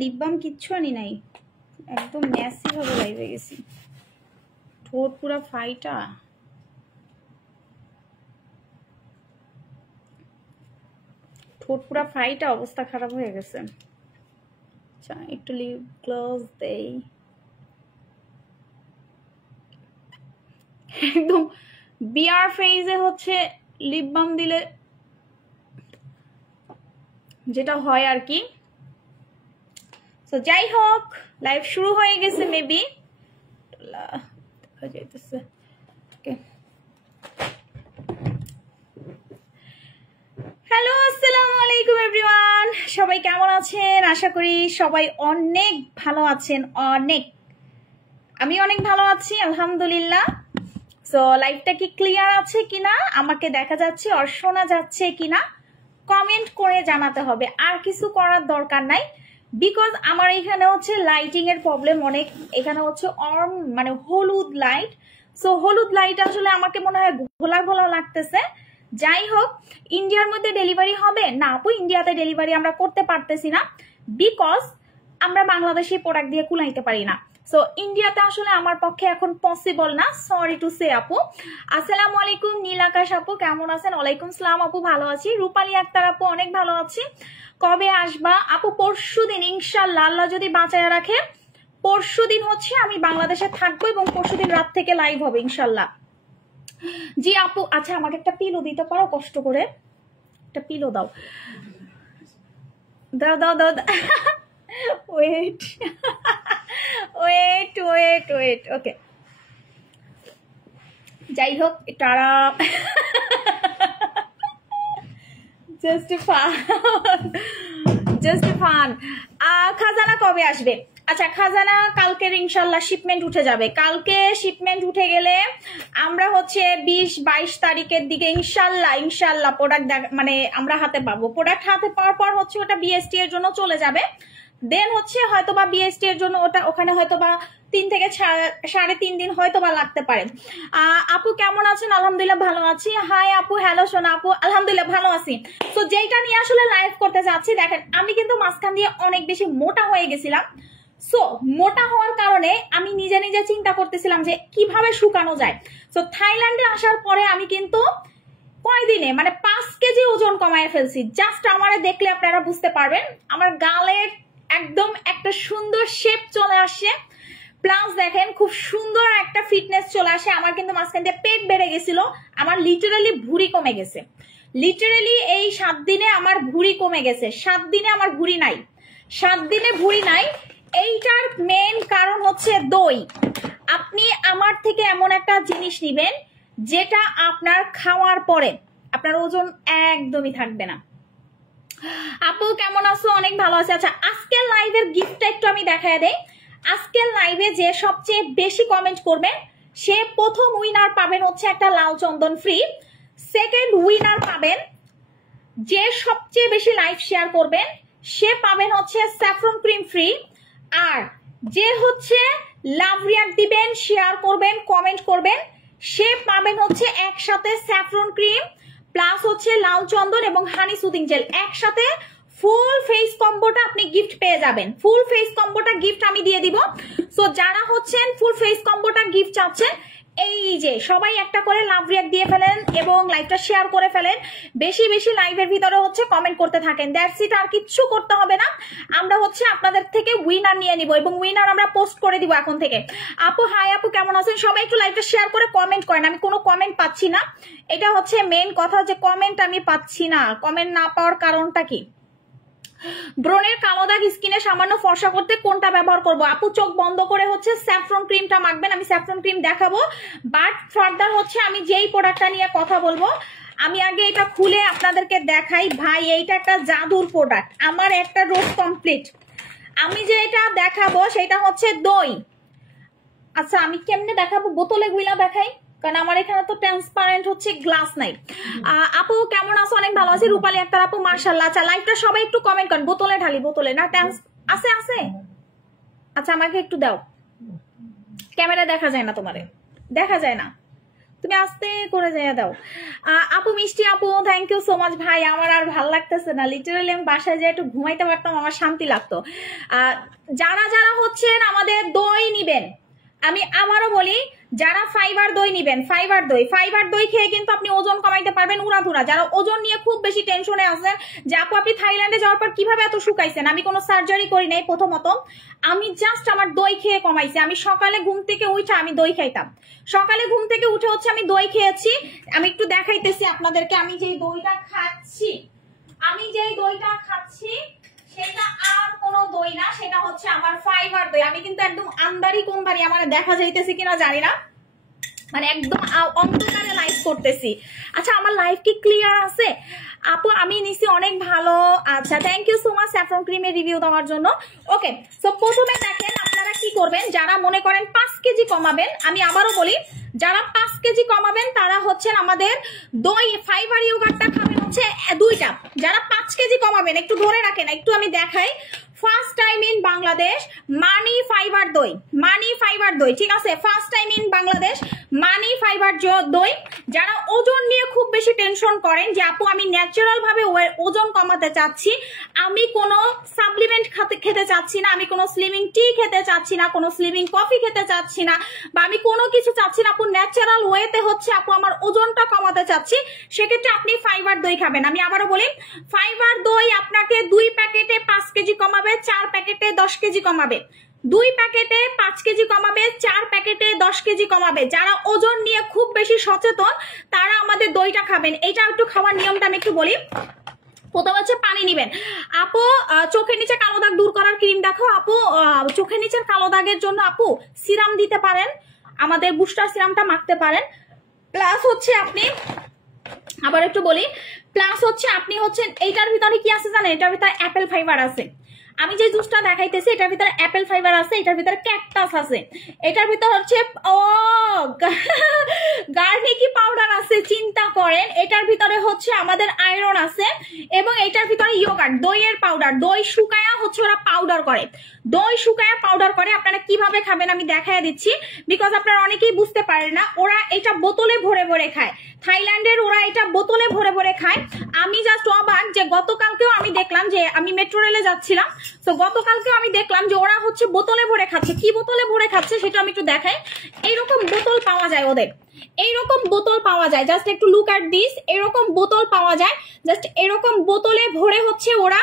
Lip balm কিচ্ছু আনি নাই, একদম ম্যাসি ভাবে লাইভে গেছি। ঠোঁট পুরা ফাইটা, ঠোঁট পুরা ফাইটা, অবস্থা খারাপ হয়ে গেছে। আচ্ছা একটু লিপ গ্লস দেই, একদম বিয়ার ফেজে হচ্ছে লিপ বাম দিলে যেটা হয় আর কি। তো যাই হোক, লাইভ শুরু হয়ে গেছে মেবি, দেখা যাইতেছে। হ্যালো আসসালামু আলাইকুম এভরিওয়ান, সবাই কেমন আছেন? আশা করি সবাই অনেক ভালো আছেন। আমি অনেক ভালো আছি আলহামদুলিল্লাহ। সো লাইভটা কি ক্লিয়ার আছে কিনা, আমাকে দেখা যাচ্ছে আর শোনা যাচ্ছে কিনা কমেন্ট করে জানাতে হবে। আর কিছু করার দরকার নাই, বিকজ আমার এখানে হচ্ছে লাইটিং এর প্রবলেম অনেক। এখানে হচ্ছে মানে হলুদ লাইট, সো হলুদ লাইট আসলে আমাকে মনে হয় ঘোলা ঘোলা লাগতেছে। যাই হোক, ইন্ডিয়ার মধ্যে ডেলিভারি হবে না আপু? ইন্ডিয়াতে ডেলিভারি আমরা করতে পারতেছি না, বিকজ আমরা বাংলাদেশি প্রোডাক্ট দিয়ে কুলাইতে পারি না। সো ইন্ডিয়াতে আসলে আমার পক্ষে এখন পসিবল না, সরি টু সে আপু। আসসালামু আলাইকুম নীল আকাশ আপু, কেমন আছেন? ওয়ালাইকুম সালাম আপু, ভালো আছি। রূপালী আক্তার আপু, অনেক ভালো আছি। কবে আসবা আপু? পরশুদিন ইনশাআল্লাহ, আল্লাহ যদি বাঁচায় রাখে। পরশুদিন হচ্ছে আমি বাংলাদেশে থাকবো এবং পরশুদিন রাত থেকে লাইভ হবে ইনশাআল্লাহ। জি আপু। আচ্ছা আমাকে একটা পিলো দিতে পারো, কষ্ট করে একটা পিলো দাও। দাও দাও দাও। ওয়েট ওয়েট ওয়েট ওয়েট, ওকে। যাই হোক, তারা জাস্ট ফান। খাজানা কবে আসবে? আচ্ছা খাজানা কালকের ইনশাল্লাহ শিপমেন্ট উঠে যাবে। কালকে শিপমেন্ট উঠে গেলে আমরা হচ্ছে 20-22 তারিখের দিকে ইনশাল্লাহ প্রোডাক্ট মানে আমরা হাতে পাবো। প্রোডাক্ট হাতে পাওয়ার পর হচ্ছে ওটা বিএসটি এর জন্য চলে যাবে। দেন হচ্ছে হয়তোবা বিএসটি এর জন্য ওখানে হয়তোবা 3 থেকে 3.5 দিন হয়তোবা লাগতে পারে। আপু কেমন আছেন? আলহামদুলিল্লাহ ভালো আছি। হাই আপু, হ্যালো সোনা আপু, আলহামদুলিল্লাহ ভালো আছি। তো যেটা নিয়ে আসলে লাইভ করতে যাচ্ছি, দেখেন আমি কিন্তু মাঝখান দিয়ে অনেক বেশি মোটা হয়ে গেছিলাম। সো মোটা হওয়ার কারণে আমি নিজে নিজে চিন্তা করতেছিলাম যে কিভাবে শুকানো যায়। তো থাইল্যান্ডে আসার পরে আমি কিন্তু কয়দিনে মানে 5 কেজি ওজন কমায় ফেলছি। জাস্ট আমারে দেখলে আপনারা বুঝতে পারবেন, আমার গালের একদম একটা সুন্দর শেপ চলে আসে, প্লাস দেখেন খুব সুন্দর একটা ফিটনেস চলে আসে। আমার কিন্তু মাঝখান দিয়ে পেট বেড়ে গেছিল, আমার লিটারালি ভুঁড়ি কমে গেছে। লিটারালি এই 7 দিনে আমার ভুঁড়ি কমে গেছে। 7 দিনে আমার ভুঁড়ি নাই, 7 দিনে ভুঁড়ি নাই। এইটার মেন কারণ হচ্ছে দই। আপনি আমার থেকে এমন একটা জিনিস নিবেন যেটা আপনার খাওয়ার পরে আপনার ওজন একদমই থাকবে না। আপু কেমন আছো? অনেক ভালো আছে। আচ্ছা আজকের লাইভের গিফটটা একটু আমি দেখায় দেই। আজকের লাইভে যে সবচেয়ে বেশি কমেন্ট করবে সে প্রথম উইনার পাবেন হচ্ছে একটা লাল চন্দন ফ্রি। সেকেন্ড উইনার পাবেন যে সবচেয়ে বেশি লাইভ শেয়ার করবেন, সে পাবেন হচ্ছে স্যাফরন ক্রিম ফ্রি। আর যে হচ্ছে লাভ রিয়াক্ট দিবেন, শেয়ার করবেন, কমেন্ট করবেন, সে পাবেন হচ্ছে একসাথে স্যাফরন ক্রিম প্লাস হচ্ছে লাল চন্দন এবং হানি সুদিং জেল একসাথে ফুল ফেস কম্বোটা আপনি গিফট পেয়ে যাবেন। ফুল ফেস কম্বোটা গিফট আমি দিয়ে দিব। সো যারা হচ্ছেন ফুল ফেস কম্বোটা গিফট চাচ্ছেন, এই যে সবাই একটা করে লাভ রিয়াক্ট দিয়ে ফেলেন এবং লাইভটা শেয়ার করে ফেলেন। বেশি বেশি লাইভের ভিতরে হচ্ছে কমেন্ট করতে থাকেন। দ্যাটস ইট, আর কিচ্ছু করতে হবে না। আমরা হচ্ছে আপনাদের থেকে উইনার নিয়ে নিব এবং উইনার আমরা পোস্ট করে দিব এখন থেকে। আপু হাই আপু কেমন আছেন? সবাই একটু লাইভটা শেয়ার করে কমেন্ট করেন। আমি কোনো কমেন্ট পাচ্ছি না, এটা হচ্ছে মেন কথা যে কমেন্ট আমি পাচ্ছি না। কমেন্ট না পাওয়ার কারণটা কি? ব্রণের কালো দাগ স্কিনে সামান্য ফর্সা করতে কোনটা ব্যবহার করব? আপু চোখ বন্ধ করে হচ্ছে স্যাফরন ক্রিমটা মাখবেন। আমি স্যাফরন ক্রিম দেখাবো, বাট ফার্দার হচ্ছে আমি যেই প্রোডাক্টটা নিয়ে কথা বলবো আমি আগে এটা খুলে আপনাদেরকে দেখাই। ভাই এইটা একটা জাদুর প্রোডাক্ট, আমার একটা রোজ কমপ্লিট। আমি যে এটা দেখাবো সেটা হচ্ছে দই। আচ্ছা আমি কেমনে দেখাবো? বোতলে গুইলা দেখাই, কারণ আমার এখানে তো ট্রান্সপারেন্ট হচ্ছে গ্লাস নাই। আপু কেমন আছো? অনেক ভালো আছি। রূপালী আক্তার আপু মার্শাল্লাহ। আচ্ছা লাইভটা সবাই একটু কমেন্ট করেন। বোতলে ঢালি, বোতলে না আছে আছে। আচ্ছা আমাকে একটু দাও, ক্যামেরা দেখা যায় না, তোমারে দেখা যায় না। তুমি আস্তে করে যাইয়া দাও। আপু মিষ্টি আপু থ্যাংক ইউ সো মাচ ভাই। আমার আর ভাল লাগতেছে না, লিটারালি আমি বাসায় যেয়ে একটু ঘুমাইতে পারতাম, আমার শান্তি লাগতো। যারা যারা হচ্ছেন আমাদের দই নিবেন, আমি আবারও বলি, যারা ফাইবার দই নিবেন, ফাইবার দই খেয়ে কিন্তু আপনি ওজন কমাইতে পারবেন উড়াধুরা। যারা ওজন নিয়ে খুব বেশি টেনশনে আছেন যে আপু আপনি থাইল্যান্ডে যাওয়ার পর কিভাবে এত শুকাইছেন, আমি কোনো সার্জারি করি নাই। প্রথমত আমি জাস্ট আমার দই খেয়ে কমাইছি। আমি সকালে ঘুম থেকে উঠে আমি দই খাইতাম, সকালে ঘুম থেকে উঠে হচ্ছে আমি দই খেয়েছি। আমি একটু দেখাইতেছি আপনাদেরকে, আমি যেই দইটা খাচ্ছি, সেটা আর কোনো দই না, সেটা হচ্ছে আমার ফাইবার দই। আমি কিন্তু একদম আন্দারি কোনবারি, আমার দেখা যাইতেছে কিনা জানি না, মানে একদম অন্ধকারে লাইভ করতেছি। আচ্ছা আমার লাইভ কি ক্লিয়ার আছে? আপু আমি নিছি অনেক ভালো। আচ্ছা thank you so much saffron ক্রিমের রিভিউ দেওয়ার জন্য। ওকে সো প্রথমে দেখেন আপনারা কি করবেন, যারা মনে করেন 5 কেজি কমাবেন, আমি আবারও বলি যারা 5 কেজি কমাবেন তারা হচ্ছেন আমাদের দই ফাইবার ইয়োগার্টটা খাবেন হচ্ছে 2টা। যারা 5 কেজি কমাবেন একটু ধরে রাখেন, একটু আমি দেখাই। First time in Bangladesh money fibre দই, ঠিক আছে? First time in Bangladesh money fibre দই। যারা ওজন নিয়ে খুব বেশি টেনশন করেন যে আপু আমি ন্যাচারাল ভাবে ওজন কমাতে চাচ্ছি, আমি কোনো সাপ্লিমেন্ট খেতে চাচ্ছি না, আমি কোনো স্লিমিং টি খেতে চাচ্ছি না, কোনো স্লিমিং কফি খেতে চাচ্ছি না, বা আমি কোনো কিছু চাচ্ছি না, আপু ন্যাচারাল ওয়েতে হচ্ছে আপু আমার ওজনটা কমাতে চাচ্ছি, সেক্ষেত্রে আপনি ফাইবার দই খাবেন। আমি আবারও বলি ফাইবার দই আপনাকে 2 প্যাকেটে 5 কেজি কমাবে, 4 প্যাকেটে 10 কেজি কমাবে। 2 প্যাকেটে 5 কেজি কমাবে, 4 প্যাকেটে 10 কেজি কমাবে। যারা ওজন নিয়ে খুব বেশি সচেতন তারা আমাদের দইটা খাবেন। এইটা একটু খাওয়ার নিয়মটা আমি একটু বলি। প্রথম হচ্ছে পানি নিবেন। আপু চোখের নিচে কালো দাগ দূর করার ক্রিম দেখো আপু, চোখের নিচের কালো দাগের জন্য আপু সিরাম দিতে পারেন, আমাদের বুস্টার সিরামটা মাখতে পারেন। প্লাস হচ্ছে আপনি আবার একটু বলি, প্লাস হচ্ছে আপনি হচ্ছেন এইটার ভিতরে কি আছে জানেন, এটার ভিতরে অ্যাপেল ফাইবার আছে। আমি যে জুসটা দেখাইতেছি এটার ভিতরে অ্যাপেল ফাইবার আছে, এটার ভিতরে ক্যাকটাস আছে, এটার ভিতর হচ্ছে গার্লিকি পাউডার আছে। চিন্তা করেন এটার ভিতরে হচ্ছে আমাদের আয়রন আছে, এবং এটার ভিতরে ইয়োগার্ট দইয়ের পাউডার, দই শুকায়া হচ্ছে ওরা পাউডার করে, দই শুকায়া পাউডার করে। আপনারা কিভাবে খাবেন আমি দেখাই দিচ্ছি, বিকজ আপনারা অনেকেই বুঝতে পারেন না। ওরা এটা বোতলে ভরে ভরে খায়, থাইল্যান্ডের ওরা এটা বোতলে ভরে ভরে খায়। আমি জাস্ট অবাক যে গতকালকেও আমি দেখলাম যে আমি মেট্রো রেলে যাচ্ছিলাম, তো গতকালকেও আমি দেখলাম যে ওরা হচ্ছে বোতলে ভরে খাচ্ছে। কি বোতলে ভরে খাচ্ছে সেটা আমি একটু দেখাই। এইরকম বোতল পাওয়া যায় ওদের, এইরকম বোতল পাওয়া যায়, জাস্ট একটু লুক অ্যাট দিস, এরকম বোতল পাওয়া যায়, জাস্ট এরকম বোতলে ভরে হচ্ছে ওরা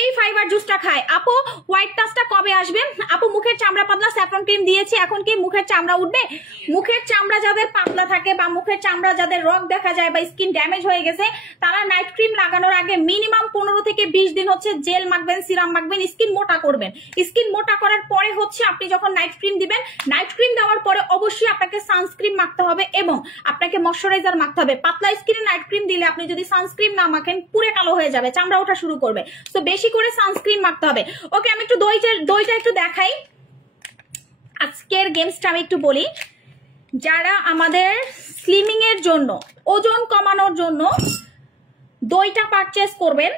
এই ফাইবার জুসটা খায়। আপু হোয়াইট টাচটা কবে আসবে? আপু মুখের চামড়া পাতলা স্যাফরন ক্রিম দিয়েছি, এখন কি মুখের চামড়া উঠবে? মুখের চামড়া যাদের পাতলা থাকে বা মুখের চামড়া যাদের রগ দেখা যায় বা স্কিন ড্যামেজ হয়ে গেছে, তারা নাইট ক্রিম লাগানোর আগে মিনিমাম 15 থেকে 20 দিন হচ্ছে জেল মাখবেন, সিরাম মাখবেন, স্কিন মোটা করবেন। স্কিন মোটা করার পরে হচ্ছে আপনি যখন নাইট ক্রিম দিবেন, নাইট ক্রিম দেওয়ার পরে অবশ্যই আপনাকে সানস্ক্রিন মাখতে হবে এবং আপনাকে ময়শ্চারাইজার মাখতে হবে। পাতলা স্কিনে নাইট ক্রিম দিলে আপনি যদি সানস্ক্রিন না মাখেন পুরে কালো হয়ে যাবে, চামড়া ওঠা শুরু করবে। তো বেশি করে সানস্ক্রিন মাখতে হবে। ওকে আমি একটু দইটা একটু দেখাই। আজকের গেমসটা আমি একটু বলি, যারা আমাদের স্লিমিং এর জন্য, ওজন কমানোর জন্য দইটা পারচেজ করবেন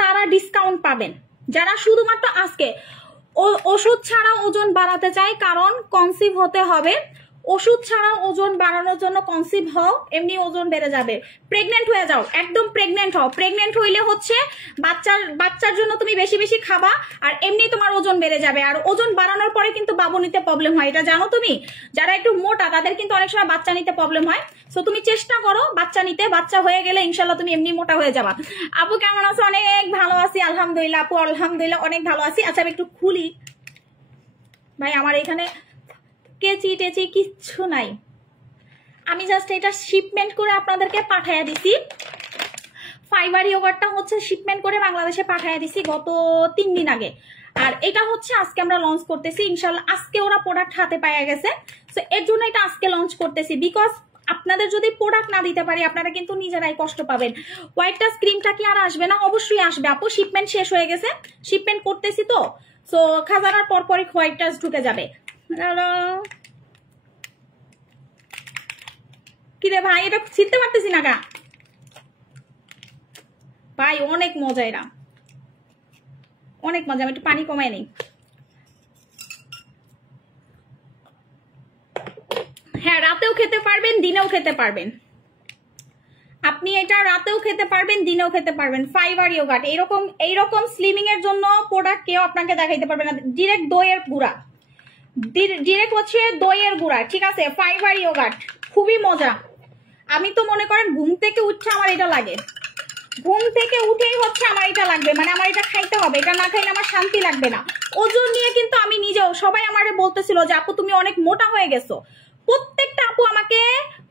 তারা ডিসকাউন্ট পাবেন। যারা শুধুমাত্র আজকে ওষুধ ছাড়া ওজন বাড়াতে চায়, কারণ কনসিভ হতে হবে, ওষুধ ছাড়া ওজন বাড়ানোর জন্য কনসিভ হও, এমনি ওজন বেড়ে যাবে। প্রেগনেন্ট হয়ে যাও, একদম প্রেগনেন্ট হও, প্রেগনেন্ট হইলে হচ্ছে বাচ্চার জন্য তুমি বেশি বেশি খাবা আর এমনি তোমার ওজন বেড়ে যাবে। আর ওজন বাড়ানোর পরে কিন্তু বাবু নিতে প্রবলেম হয়, এটা জানো তুমি? যারা একটু মোটা তাদের কিন্তু অনেক সময় বাচ্চা নিতে প্রবলেম হয়। সো তুমি চেষ্টা করো বাচ্চা নিতে, বাচ্চা হয়ে গেলে ইনশাল্লাহ তুমি এমনি মোটা হয়ে যাবা। আপু কেমন আছো? অনেক ভালো আছি আলহামদুলিল্লাহ। আপু আলহামদুলিল্লাহ অনেক ভালো আছি। আচ্ছা আমি একটু খুলি ভাই, আমার এখানে কেচি টেচি কিচ্ছু নাই, আমি জাস্ট এটা শিপমেন্ট করে আপনাদেরকে পাঠাইয়া দিছি। ফাইবার ইয়োগার্টটা হচ্ছে শিপমেন্ট করে বাংলাদেশে পাঠাইয়া দিছি গত 3 দিন আগে, আর এটা হচ্ছে আজকে আমরা লঞ্চ করতেছি ইনশাল্লাহ। আজকে ওরা প্রোডাক্ট হাতে পাইয়া গেছে, তো এর জন্য এটা আজকে লঞ্চ করতেছি। বিকজ আপনাদের যদি প্রোডাক্ট না দিতে পারি আপনারা কিন্তু নিজেরাই কষ্ট পাবেন। হোয়াইট টাচ ক্রিমটা কি আর আসবে না? অবশ্যই আসবে আপু, শিপমেন্ট শেষ হয়ে গেছে, শিপমেন্ট করতেছি তো। সো খাজানার পরপরই হোয়াইট টাচ ঢুকে যাবে। কিরে ভাই এটা ছিলতে পারতেছি না গা ভাই, অনেক মজা, এরা অনেক মজা। আমি একটু পানি কমাই নেই। হ্যাঁ, রাতেও খেতে পারবেন, দিনেও খেতে পারবেন। আপনি এটা রাতেও খেতে পারবেন, দিনেও খেতে পারবেন। ফাইবার ইয়োগার্ট এইরকম স্লিমিং এর জন্য প্রোডাক্ট কেউ আপনাকে দেখাইতে পারবে না। ডিরেক্ট দইয়ের গুঁড়া, ডিরেক্ট হচ্ছে দইয়ের গুঁড়া, ঠিক আছে। ফাইবার ইয়োগার্ট খুবই মজা। আমি তো মনে করেন ঘুম থেকে উঠছে আমার এটা লাগে, ঘুম থেকে উঠেই হচ্ছে আমার এটা লাগবে, মানে আমার এটা খাইতে হবে, এটা না খাইলে আমার শান্তি লাগবে না। ওজন নিয়ে কিন্তু আমি নিজেও, সবাই আমারে বলতেছিল যে আপু তুমি অনেক মোটা হয়ে গেছো। প্রত্যেকটা আপু আমাকে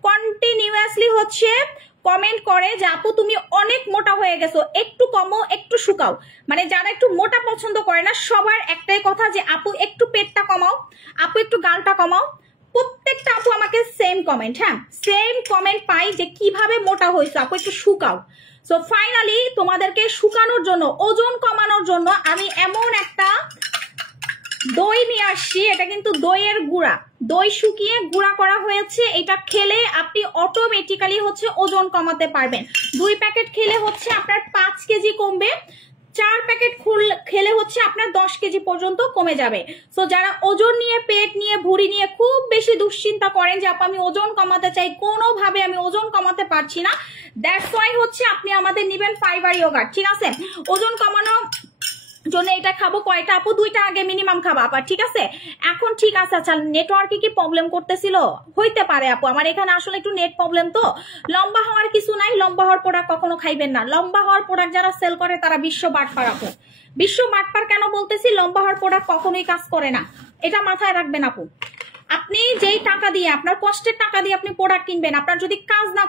কন্টিনিউয়াসলি হচ্ছে কমেন্ট করে যে আপু তুমি অনেক মোটা হয়ে গেছো, একটু কমো, একটু শুকাও। মানে যারা একটু মোটা পছন্দ করে না সবার একটাই কথা যে আপু একটু পেটটা কমাও, আপু একটু গালটা কমাও। প্রত্যেকটা আপু আমাকে সেম কমেন্ট, হ্যাঁ সেম কমেন্ট পাই যে কিভাবে মোটা হয়েছে আপু একটু শুকাও। সো ফাইনালি তোমাদেরকে শুকানোর জন্য, ওজন কমানোর জন্য আমি এমন একটা দই নিয়ে আসছি। এটা কিন্তু দইয়ের গুঁড়া, দই শুকিয়ে গুঁড়া করা হয়েছে। এটা খেলে আপনি অটোমেটিক্যালি হচ্ছে ওজন কমাতে পারবেন। 2 প্যাকেট খেলে হচ্ছে আপনার 5 কেজি কমবে, 4 প্যাকেট খেলে হচ্ছে আপনার 10 কেজি পর্যন্ত কমে যাবে। সো যারা ওজন নিয়ে, পেট নিয়ে, ভুঁড়ি নিয়ে খুব বেশি দুশ্চিন্তা করেন যে আপু আমি ওজন কমাতে চাই, কোনোভাবে আমি ওজন কমাতে পারছি না, দ্যাটস ওয়াই হচ্ছে আপনি আমাদের নিবেন ফাইবার ইয়োগার্ট, ঠিক আছে। ওজন কমানো জন্য এটা খাবো কয়টা আপু? 2টা আগে মিনিমাম খাবা আপা, ঠিক আছে। এখন ঠিক আছে। আচ্ছা নেটওয়ার্কে কি প্রবলেম করতেছিল? হইতে পারে আপু, আমার এখানে আসলে একটু নেট প্রবলেম তো। লম্বা হওয়ার কিছু নাই, লম্বা হওয়ার প্রোডাক্ট কখনো খাইবেন না। লম্বা হওয়ার প্রোডাক্ট যারা সেল করে তারা বিশ্ব বাটপার আপু। বিশ্ব বাটপার কেন বলতেছি? লম্বা হওয়ার প্রোডাক্ট কখনোই কাজ করে না, এটা মাথায় রাখবেন আপু। আপনি যেই টাকা দিয়ে, আপনার কষ্টের টাকা দিয়ে আপনি প্রোডাক্ট কিনবেন, আপনার যদি কাজ না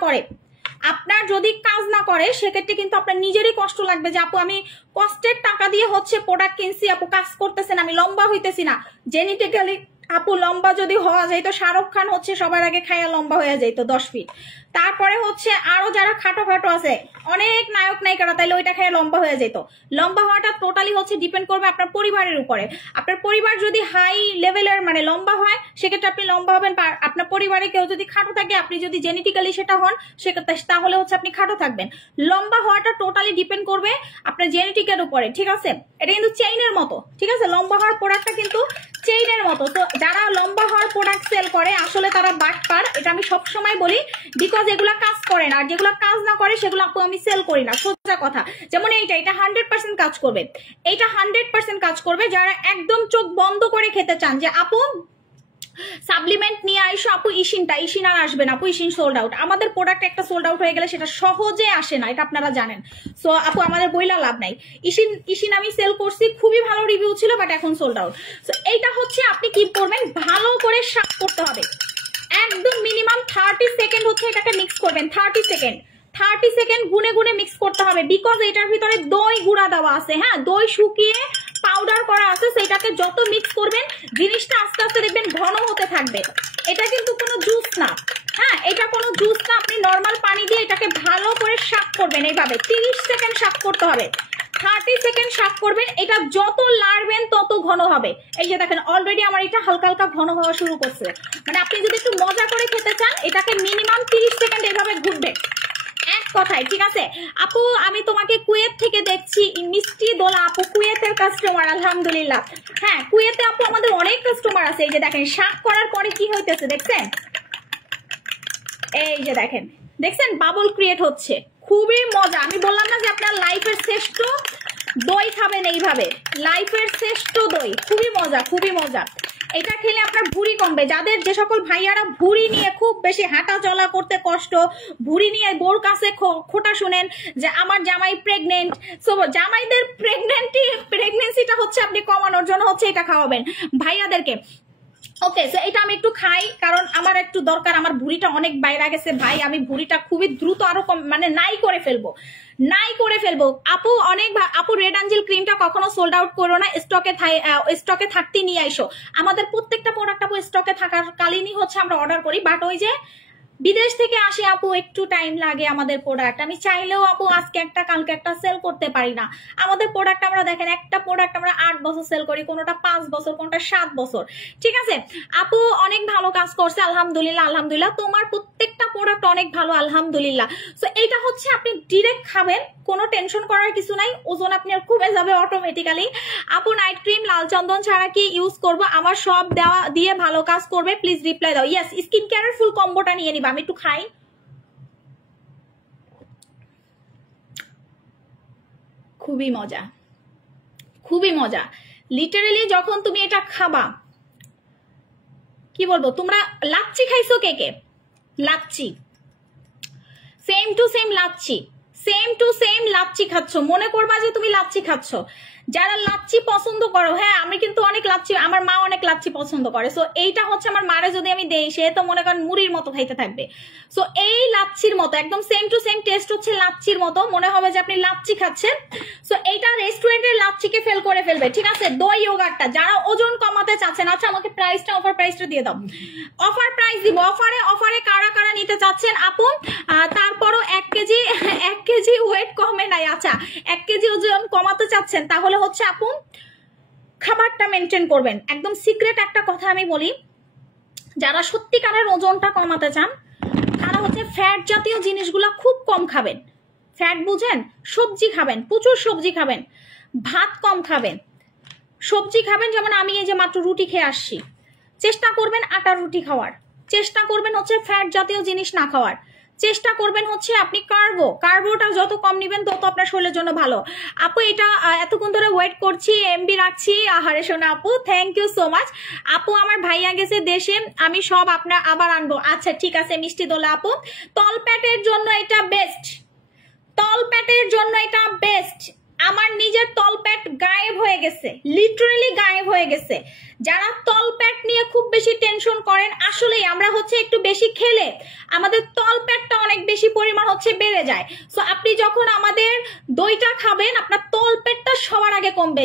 করে সেক্ষেত্রে কিন্তু আপনার নিজেরই কষ্ট লাগবে যে আপু আমি কষ্টের টাকা দিয়ে হচ্ছে প্রোডাক্ট কিনছি, আপু কাজ করতেছে না, আমি লম্বা হইতেছি না। জেনেটিক্যালি আপু লম্বা যদি হওয়া যায় তো শাহরুখ খান হচ্ছে সবার আগে খাইয়া লম্বা হয়ে যাইতো 10 ফিট। তারপরে হচ্ছে আরো যারা খাটো খাটো আছে অনেক নায়ক নায়িকারা, তাইলে ওইটা খাইয়া লম্বা হয়ে যেত। লম্বা হওয়াটা টোটালি হচ্ছে ডিপেন্ড করবে আপনার পরিবারের উপরে। আপনার পরিবার যদি হাই লেভেলের মানে লম্বা হয় সেক্ষেত্রে আপনি লম্বা হবেন। আপনার পরিবারে কেউ যদি খাটো থাকে, আপনি যদি জেনেটিক্যালি সেটা হন সেক্ষেত্রে তাহলে হচ্ছে আপনি খাটো থাকবেন। লম্বা হওয়াটা টোটালি ডিপেন্ড করবে আপনার জেনেটিকের উপরে, ঠিক আছে। এটা কিন্তু চেইনের মতো, ঠিক আছে। লম্বা হওয়ার প্রোডাক্টটা কিন্তু চেইনের মতো। তো যারা লম্বা হওয়ার প্রোডাক্ট সেল করে আসলে তারা বাটপার, এটা আমি সবসময় বলি, বিকজ এগুলা কাজ করে না। আর যেগুলো কাজ না করে সেগুলো আপু আমি সেল করি না, সোজা কথা। যেমন এটা 100% কাজ করবে, এইটা 100% কাজ করবে। যারা একদম চোখ বন্ধ করে খেতে চান যে আপু সাপ্লিমেন্ট নিয়ে আইসো আপু, ইশিন আর আসবে না আপু, ইশিন সোল্ড আউট। আমাদের প্রোডাক্ট একটা সোল্ড আউট হয়ে গেলে সেটা সহজে আসে না, এটা আপনারা জানেন। সো আপু আমাদের বইলা লাভ নাই। ইশিন আমি সেল করছি, খুবই ভালো রিভিউ ছিল, বাট এখন সোল্ড আউট। সো এইটা হচ্ছে আপনি কি করবেন, ভালো করে শাক করতে হবে। একদম মিনিমাম 30 সেকেন্ড হচ্ছে এটাকে মিক্স করবেন। 30 সেকেন্ড গুনে গুনে মিক্স করতে হবে, বিকজ এটার ভিতরে দই গুঁড়া দেওয়া আছে, হ্যাঁ দই শুকিয়ে পাউডার করা আছে। সেটাকে যত মিক্স করবেন জিনিসটা আস্তে আস্তে দেখবেন ঘন হতে থাকবে। এটা কিন্তু কোনো জুস না, হ্যাঁ এটা কোনো জুস না। আপনি নর্মাল পানি দিয়ে এটাকে ভালো করে শাক করবেন, এইভাবে 30 সেকেন্ড শাক করতে হবে। 30 সেকেন্ড শাক করবেন, এটা যত লাড়বেন তত ঘন হবে। এই যে দেখেন অলরেডি আমার এটা হালকা হালকা ঘন হওয়া শুরু করছে। মানে আপনি যদি একটু মজা করে খেতে চান এটাকে মিনিমাম 30 সেকেন্ড এভাবে ঘুরবে এক কথায়, ঠিক আছে। আপু আমি তোমাকে কুয়েত থেকে দেখছি, মিষ্টি দোলা আপু কুয়েতের কাস্টমার, আলহামদুলিল্লাহ। হ্যাঁ কুয়েতে আপু আমাদের অনেক কাস্টমার আছে। এই যে দেখেন শাক করার পরে কি হইতেছে দেখছেন, এই যে দেখছেন বাবল ক্রিয়েট হচ্ছে, খুবই মজা। আমি বললাম না যে আপনার লাইফের শ্রেষ্ঠ দই খাবেন এইভাবে, লাইফের শ্রেষ্ঠ দই, খুবই মজা খুবই মজা। এটা খেলে আপনার ভুঁড়ি কমবে। যাদের যে সকল ভাইয়ারা ভুঁড়ি নিয়ে খুব বেশি হাঁটা চলা করতে কষ্ট, ভুঁড়ি নিয়ে বোর কাছে খোটা শুনেন যে আমার জামাই প্রেগনেন্ট, সো জামাইদের প্রেগনেন্সিটা হচ্ছে আপনি কমানোর জন্য হচ্ছে এটা খাওয়াবেন ভাইয়াদেরকে। ওকে সো এটা আমি একটু খাই কারণ আমার একটু দরকার, আমার ভুঁড়িটা অনেক বাইরে গেছে ভাই, আমি ভুঁড়িটা খুবই দ্রুত আরো মানে নাই করে ফেলবো। আপু আপু রেড অ্যাঞ্জেল ক্রিমটা কখনো সোল্ড আউট করো না, স্টকে থাকতে নিয়ে আইসো। আমাদের প্রত্যেকটা প্রোডাক্ট আপু স্টকে থাকার কালীনই হচ্ছে আমরা অর্ডার করি, বাট ওই যে বিদেশ থেকে আসে আপু একটু টাইম লাগে আমাদের প্রোডাক্ট। আমি চাইলেও আপু আজকে একটা কালকে একটা সেল করতে পারি না। আমাদের প্রোডাক্ট আমরা দেখেন একটা প্রোডাক্ট আমরা 8 বছর সেল করি, কোনোটা 5 বছর, কোনোটা 7 বছর, ঠিক আছে। আপু অনেক ভালো কাজ করছে, আলহামদুলিল্লাহ আলহামদুলিল্লাহ। তোমার প্রত্যেকটা প্রোডাক্ট অনেক ভালো, আলহামদুলিল্লাহ। সো এইটা হচ্ছে আপনি ডিরেক্ট খাবেন, কোনো টেনশন করার কিছু নাই, ওজন আপনার কমে যাবে অটোমেটিক্যালি। আপু নাইট ক্রিম লাল চন্দন ছাড়া কি ইউজ করব? আমার সব দেওয়া দিয়ে ভালো কাজ করবে, প্লিজ রিপ্লাই দাও। ইয়েস, স্কিন কেয়ারের ফুল কম্বোটা নিয়ে নিবা। আমি একটু খাই। খুবই মজা, খুবই মজা। লিটারেলি যখন তুমি এটা খাবা, কি বলবো, তোমরা লাচ্ছি খাইছো কে কে? Lassi, same to same lassi, same to same lassi খাচ্ছ, মনে করবা যে তুমি লাচ্ছি খাচ্ছ। যারা লাচ্ছি পছন্দ করো, হ্যাঁ আমি কিন্তু অনেক লাচ্ছি, আমার মা অনেক লাচ্ছি পছন্দ করে। সো এইটা হচ্ছে আমার মারে যদি আমি দেই, সে তো মনে করেন মুড়ির মতো খাইতে থাকবে। সো এই লাচ্ছির মতো একদম সেম টু সেম টেস্ট হচ্ছে লাচ্ছির মতো, মনে হবে যে আপনি লাচ্ছি খাচ্ছেন। সো এইটা রেস্টুরেন্টের লাচ্ছিকে ফেল করে ফেলবে, ঠিক আছে? দই ইয়োগার্টটা যারা ওজন কমাতে চাচ্ছেন, আচ্ছা আমাকে প্রাইসটা, অফার প্রাইসটা দিয়ে দাও। অফার প্রাইস দিব, অফারে কারা কারা নিতে চাচ্ছেন আপু? তারপরও 1 কেজি ওয়েট কমে নাই, আচ্ছা 1 কেজি ওজন কমাতে চাচ্ছেন, তাহলে হচ্ছে আপু খাবারটা মেনটেন করবেন। একদম সিক্রেট একটা কথা আমি বলি, যারা সত্যিকারের ওজনটা কমাতে চান তারা হচ্ছে ফ্যাট জাতীয় জিনিসগুলো খুব কম খাবেন। ফ্যাট বুঝেন? সবজি খাবেন, প্রচুর সবজি খাবেন, ভাত কম খাবেন, সবজি খাবেন। যেমন আমি এই যে মাত্র রুটি খেয়ে আসছি, চেষ্টা করবেন আটার রুটি খাওয়ার, চেষ্টা করবেন হচ্ছে ফ্যাট জাতীয় জিনিস না খাওয়ার, চেষ্টা করবেন হচ্ছে আপনি কার্বোটা যত কম নিবেন তত আপনার শরীরের জন্য ভালো। আপু এটা এতক্ষণ ধরে ওয়েট করছি, এমবি রাখছি। আহারে শোনা আপু, থ্যাংক ইউ সো মাচ। আপু আমার ভাইয়া গেছে দেশে, আমি সব আপনার আবার আনবো। আচ্ছা ঠিক আছে মিষ্টি দোলা আপু, তলপ্যাটের জন্য এটা বেস্ট, তলপ্যাটের জন্য এটা বেস্ট। আমার নিজের তলপ্যাট গায়েব হয়ে গেছে, লিটারালি গায়েব হয়ে গেছে। যারা তলপ্যাট নিয়ে খুব বেশি টেনশন করেন, আসলেই আমরা হচ্ছে একটু বেশি খেলে আমাদের তলপ্যাটটা অনেক বেশি পরিমাণ হচ্ছে বেড়ে যায়। সো আপনি যখন আমাদের দইটা খাবেন, আপনার তলপেটটা সবার আগে কমবে।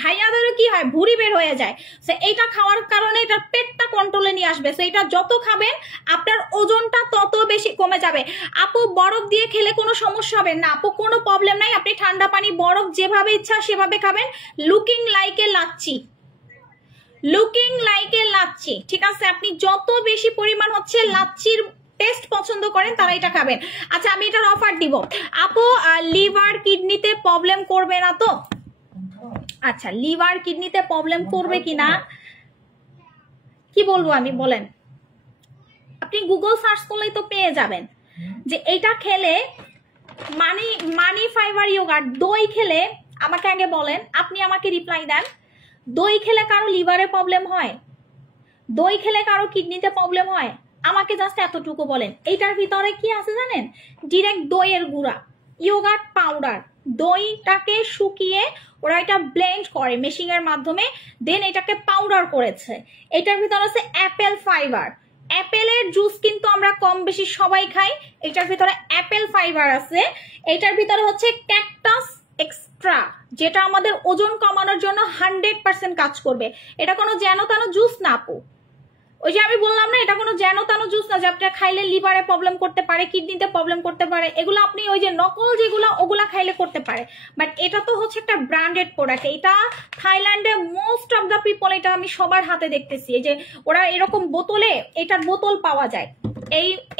ভাইয়াদেরও কি হয়, ভুঁড়ি বের হয়ে যায়। সো এইটা খাওয়ার কারণে এটার পেটটা কন্ট্রোলে নিয়ে আসবে। সো এটা যত খাবেন আপনার ওজনটা তত বেশি কমে যাবে। আপু বরফ দিয়ে খেলে কোনো সমস্যা হবে না আপু, কোনো প্রবলেম নাই। আপনি ঠান্ডা পানি বরফ যেভাবে ইচ্ছা সেভাবে খাবেন। Looking like a lassi, looking like a lassi, ঠিক আছে? আপনি যত বেশি পরিমাণ হচ্ছে লাচ্ছির টেস্ট পছন্দ করেন তারা এটা খাবেন। আচ্ছা আমি এটার অফার দিব আপু। লিভার কিডনিতে প্রবলেম করবে না তো? আচ্ছা লিভার কিডনিতে প্রবলেম করবে কিনা কি বলবো আমি, বলেন? আপনি গুগল সার্চ করলেই তো পেয়ে যাবেন যে এটা খেলে মানি ফাইবার ইয়োগার্ট, দই খেলে, আমাকে আগে বলেন, আপনি আমাকে রিপ্লাই দেন, দই খেলে কারো লিভারে প্রবলেম হয়? দই খেলে কারো কিডনিতে প্রবলেম হয়? আমাকে জাস্ট এতটুকু বলেন। এইটার ভিতরে কি আছে জানেন? ডিরেক্ট দইয়ের গুঁড়া, ইয়োগার্ট পাউডার, দইটাকে শুকিয়ে ওরা এটা ব্লেন্ড করে মেশিং এর মাধ্যমে, দেন এটাকে পাউডার করেছে। এটার ভিতরে আছে অ্যাপেল ফাইবার, অ্যাপেলের জুস কিন্তু আমরা কম বেশি সবাই খাই, এটার ভিতরে অ্যাপেল ফাইবার আছে। এটার ভিতরে হচ্ছে ক্যাকটাস এক্সট্রা, যেটা আমাদের ওজন কমানোর জন্য 100% কাজ করবে। এটা কোনো যেন তেন জুস না আপু, ওই যে আমি বললাম না, এটা কোনো যেন তেন জুস না যে আপনার খাইলে লিভারে প্রবলেম করতে পারে, কিডনিতে প্রবলেম করতে পারে। এগুলো আপনি ওই যে নকল যেগুলো ওগুলা খাইলে করতে পারে, বাট এটা তো হচ্ছে একটা ব্র্যান্ডেড প্রোডাক্ট। এটা থাইল্যান্ডে মোস্ট অফ দ্য পিপল, এটা আমি সবার হাতে দেখতেছি, এই যে ওরা এরকম বোতলে, এটার বোতল পাওয়া যায়,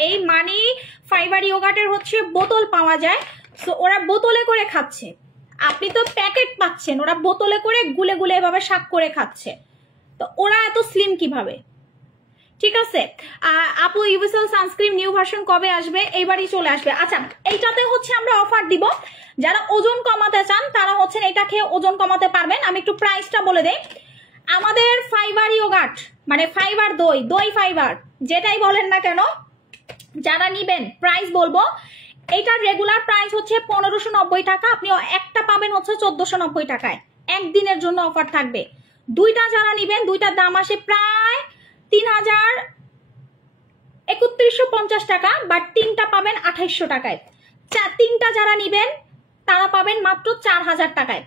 এই মানি ফাইবার ইয়োগার্টের হচ্ছে বোতল পাওয়া যায়। সো ওরা বোতলে করে খাচ্ছে, আপনি তো প্যাকেট পাচ্ছেন, ওরা বোতলে করে গুলে গুলে এভাবে শাক করে খাচ্ছে। তো ওরা এত স্লিম কিভাবে? ঠিক আছে আপু, ইউভিসেল সানস্ক্রিন নিউ ভার্সন কবে আসবে? এইবারই চলে আসবে। আচ্ছা এইটাতে হচ্ছে আমরা অফার দিব, যারা ওজন কমাতে চান তারা হচ্ছেন এটা খেয়ে ওজন কমাতে পারবেন। আমি একটু প্রাইসটা বলে দেই। আমাদের ফাইবার ইয়োগার্ট মানে ফাইবার দই, দই ফাইবার যেটাই বলেন না কেন, যারা নিবেন প্রাইস বলবো, এইটার রেগুলার প্রাইস হচ্ছে 1590 টাকা, আপনি একটা পাবেন হচ্ছে 1490 টাকায়। একদিনের জন্য অফার থাকবে। দুইটা যারা নিবেন, দুইটার দাম আসে প্রায় 3150 টাকা, বাট তিনটা পাবেন 2800 টাকায়। তিনটা যারা নিবেন তারা পাবেন মাত্র 4000 টাকায়।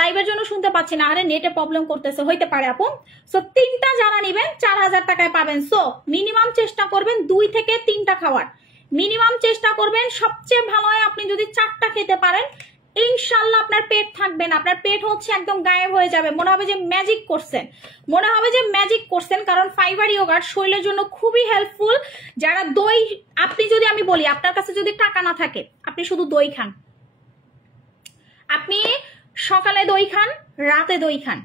লাইভের জন্য শুনতে পাচ্ছি না, আরে নেটে প্রবলেম করতেছে, হইতে পারে আপু। সো তিনটা যারা নিবেন 4000 টাকায় পাবেন। সো মিনিমাম চেষ্টা করবেন 2 থেকে 3টা খাওয়ার, মিনিমাম চেষ্টা করবেন। সবচেয়ে ভালো হয় আপনি যদি 4টা খেতে পারেন, ইনশাল্লাহ আপনার পেট থাকবে না, আপনার পেট হচ্ছে একদম গায়েব হয়ে যাবে, মনে হবে যে ম্যাজিক করছেন, মনে হবে যে ম্যাজিক করছেন। কারণ ফাইবার ইয়োগার্ট শরীরের জন্য খুবই হেল্পফুল। যারা দই, আপনি যদি, আমি বলি আপনার কাছে যদি টাকা না থাকে, আপনি শুধু দই খান, আপনি সকালে দই খান, রাতে দই খান।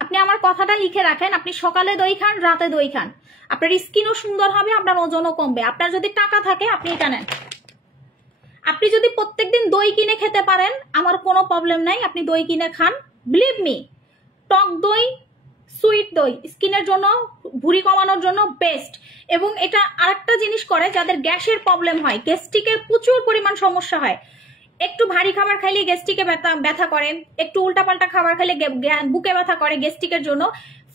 আপনি আমার কথাটা লিখে রাখেন, আপনি সকালে দই খান, রাতে দই খান, আপনার স্কিনও সুন্দর হবে, আপনার ওজনও কমবে। আপনার যদি টাকা থাকে আপনি এটা নেন। আপনি যদি প্রত্যেকদিন দই কিনে খেতে পারেন আমার কোনো প্রবলেম নাই, আপনি দই কিনে খান। বিলিভ মি, টক দই, সুইট দই স্কিনের জন্য, ভুঁড়ি কমানোর জন্য বেস্ট। এবং এটা আরেকটা জিনিস করে, যাদের গ্যাসের প্রবলেম হয়, গ্যাস্ট্রিকের প্রচুর পরিমাণ সমস্যা হয়, একটু ভারী খাবার খাইলে গ্যাস্ট্রিকে ব্যথা করে, একটু উল্টাপাল্টা খাবার খাইলে বুকে ব্যথা করে, গ্যাস্ট্রিকের জন্য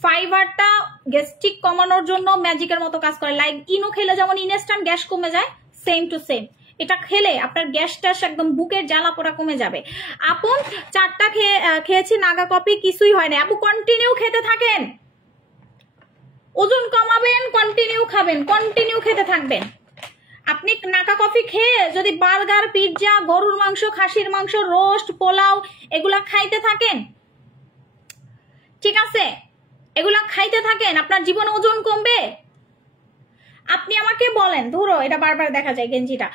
ফাইবারটা গ্যাস্ট্রিক কমানোর জন্য ম্যাজিকের মতো কাজ করে। লাইক ইনো খেলে যেমন ইনস্ট্যান্ট গ্যাস কমে যায়, সেম টু সেম এটা খেলে আপনার গ্যাসটা একদম বুকের জ্বালা পোড়া কমে যাবে। আপন 4টা খেয়েছি নাগা কফি, কিছুই হয় না। আপু কন্টিনিউ খেতে থাকেন, ওজন কমাবেন, কন্টিনিউ খাবেন, কন্টিনিউ খেতে থাকবেন। আপনি নাকা কফি খেয়ে যদি বার্গার, পিৎজা, গরুর মাংস, খাসির মাংস, রোস্ট, পোলাও এগুলা খাইতে থাকেন, ঠিক আছে, এগুলা খাইতে থাকেন, আপনার জীবনে ওজন কমবে। আপনি আমাকে বলেন, ধরো এটা বারবার দেখা যায় গেঞ্জিটা,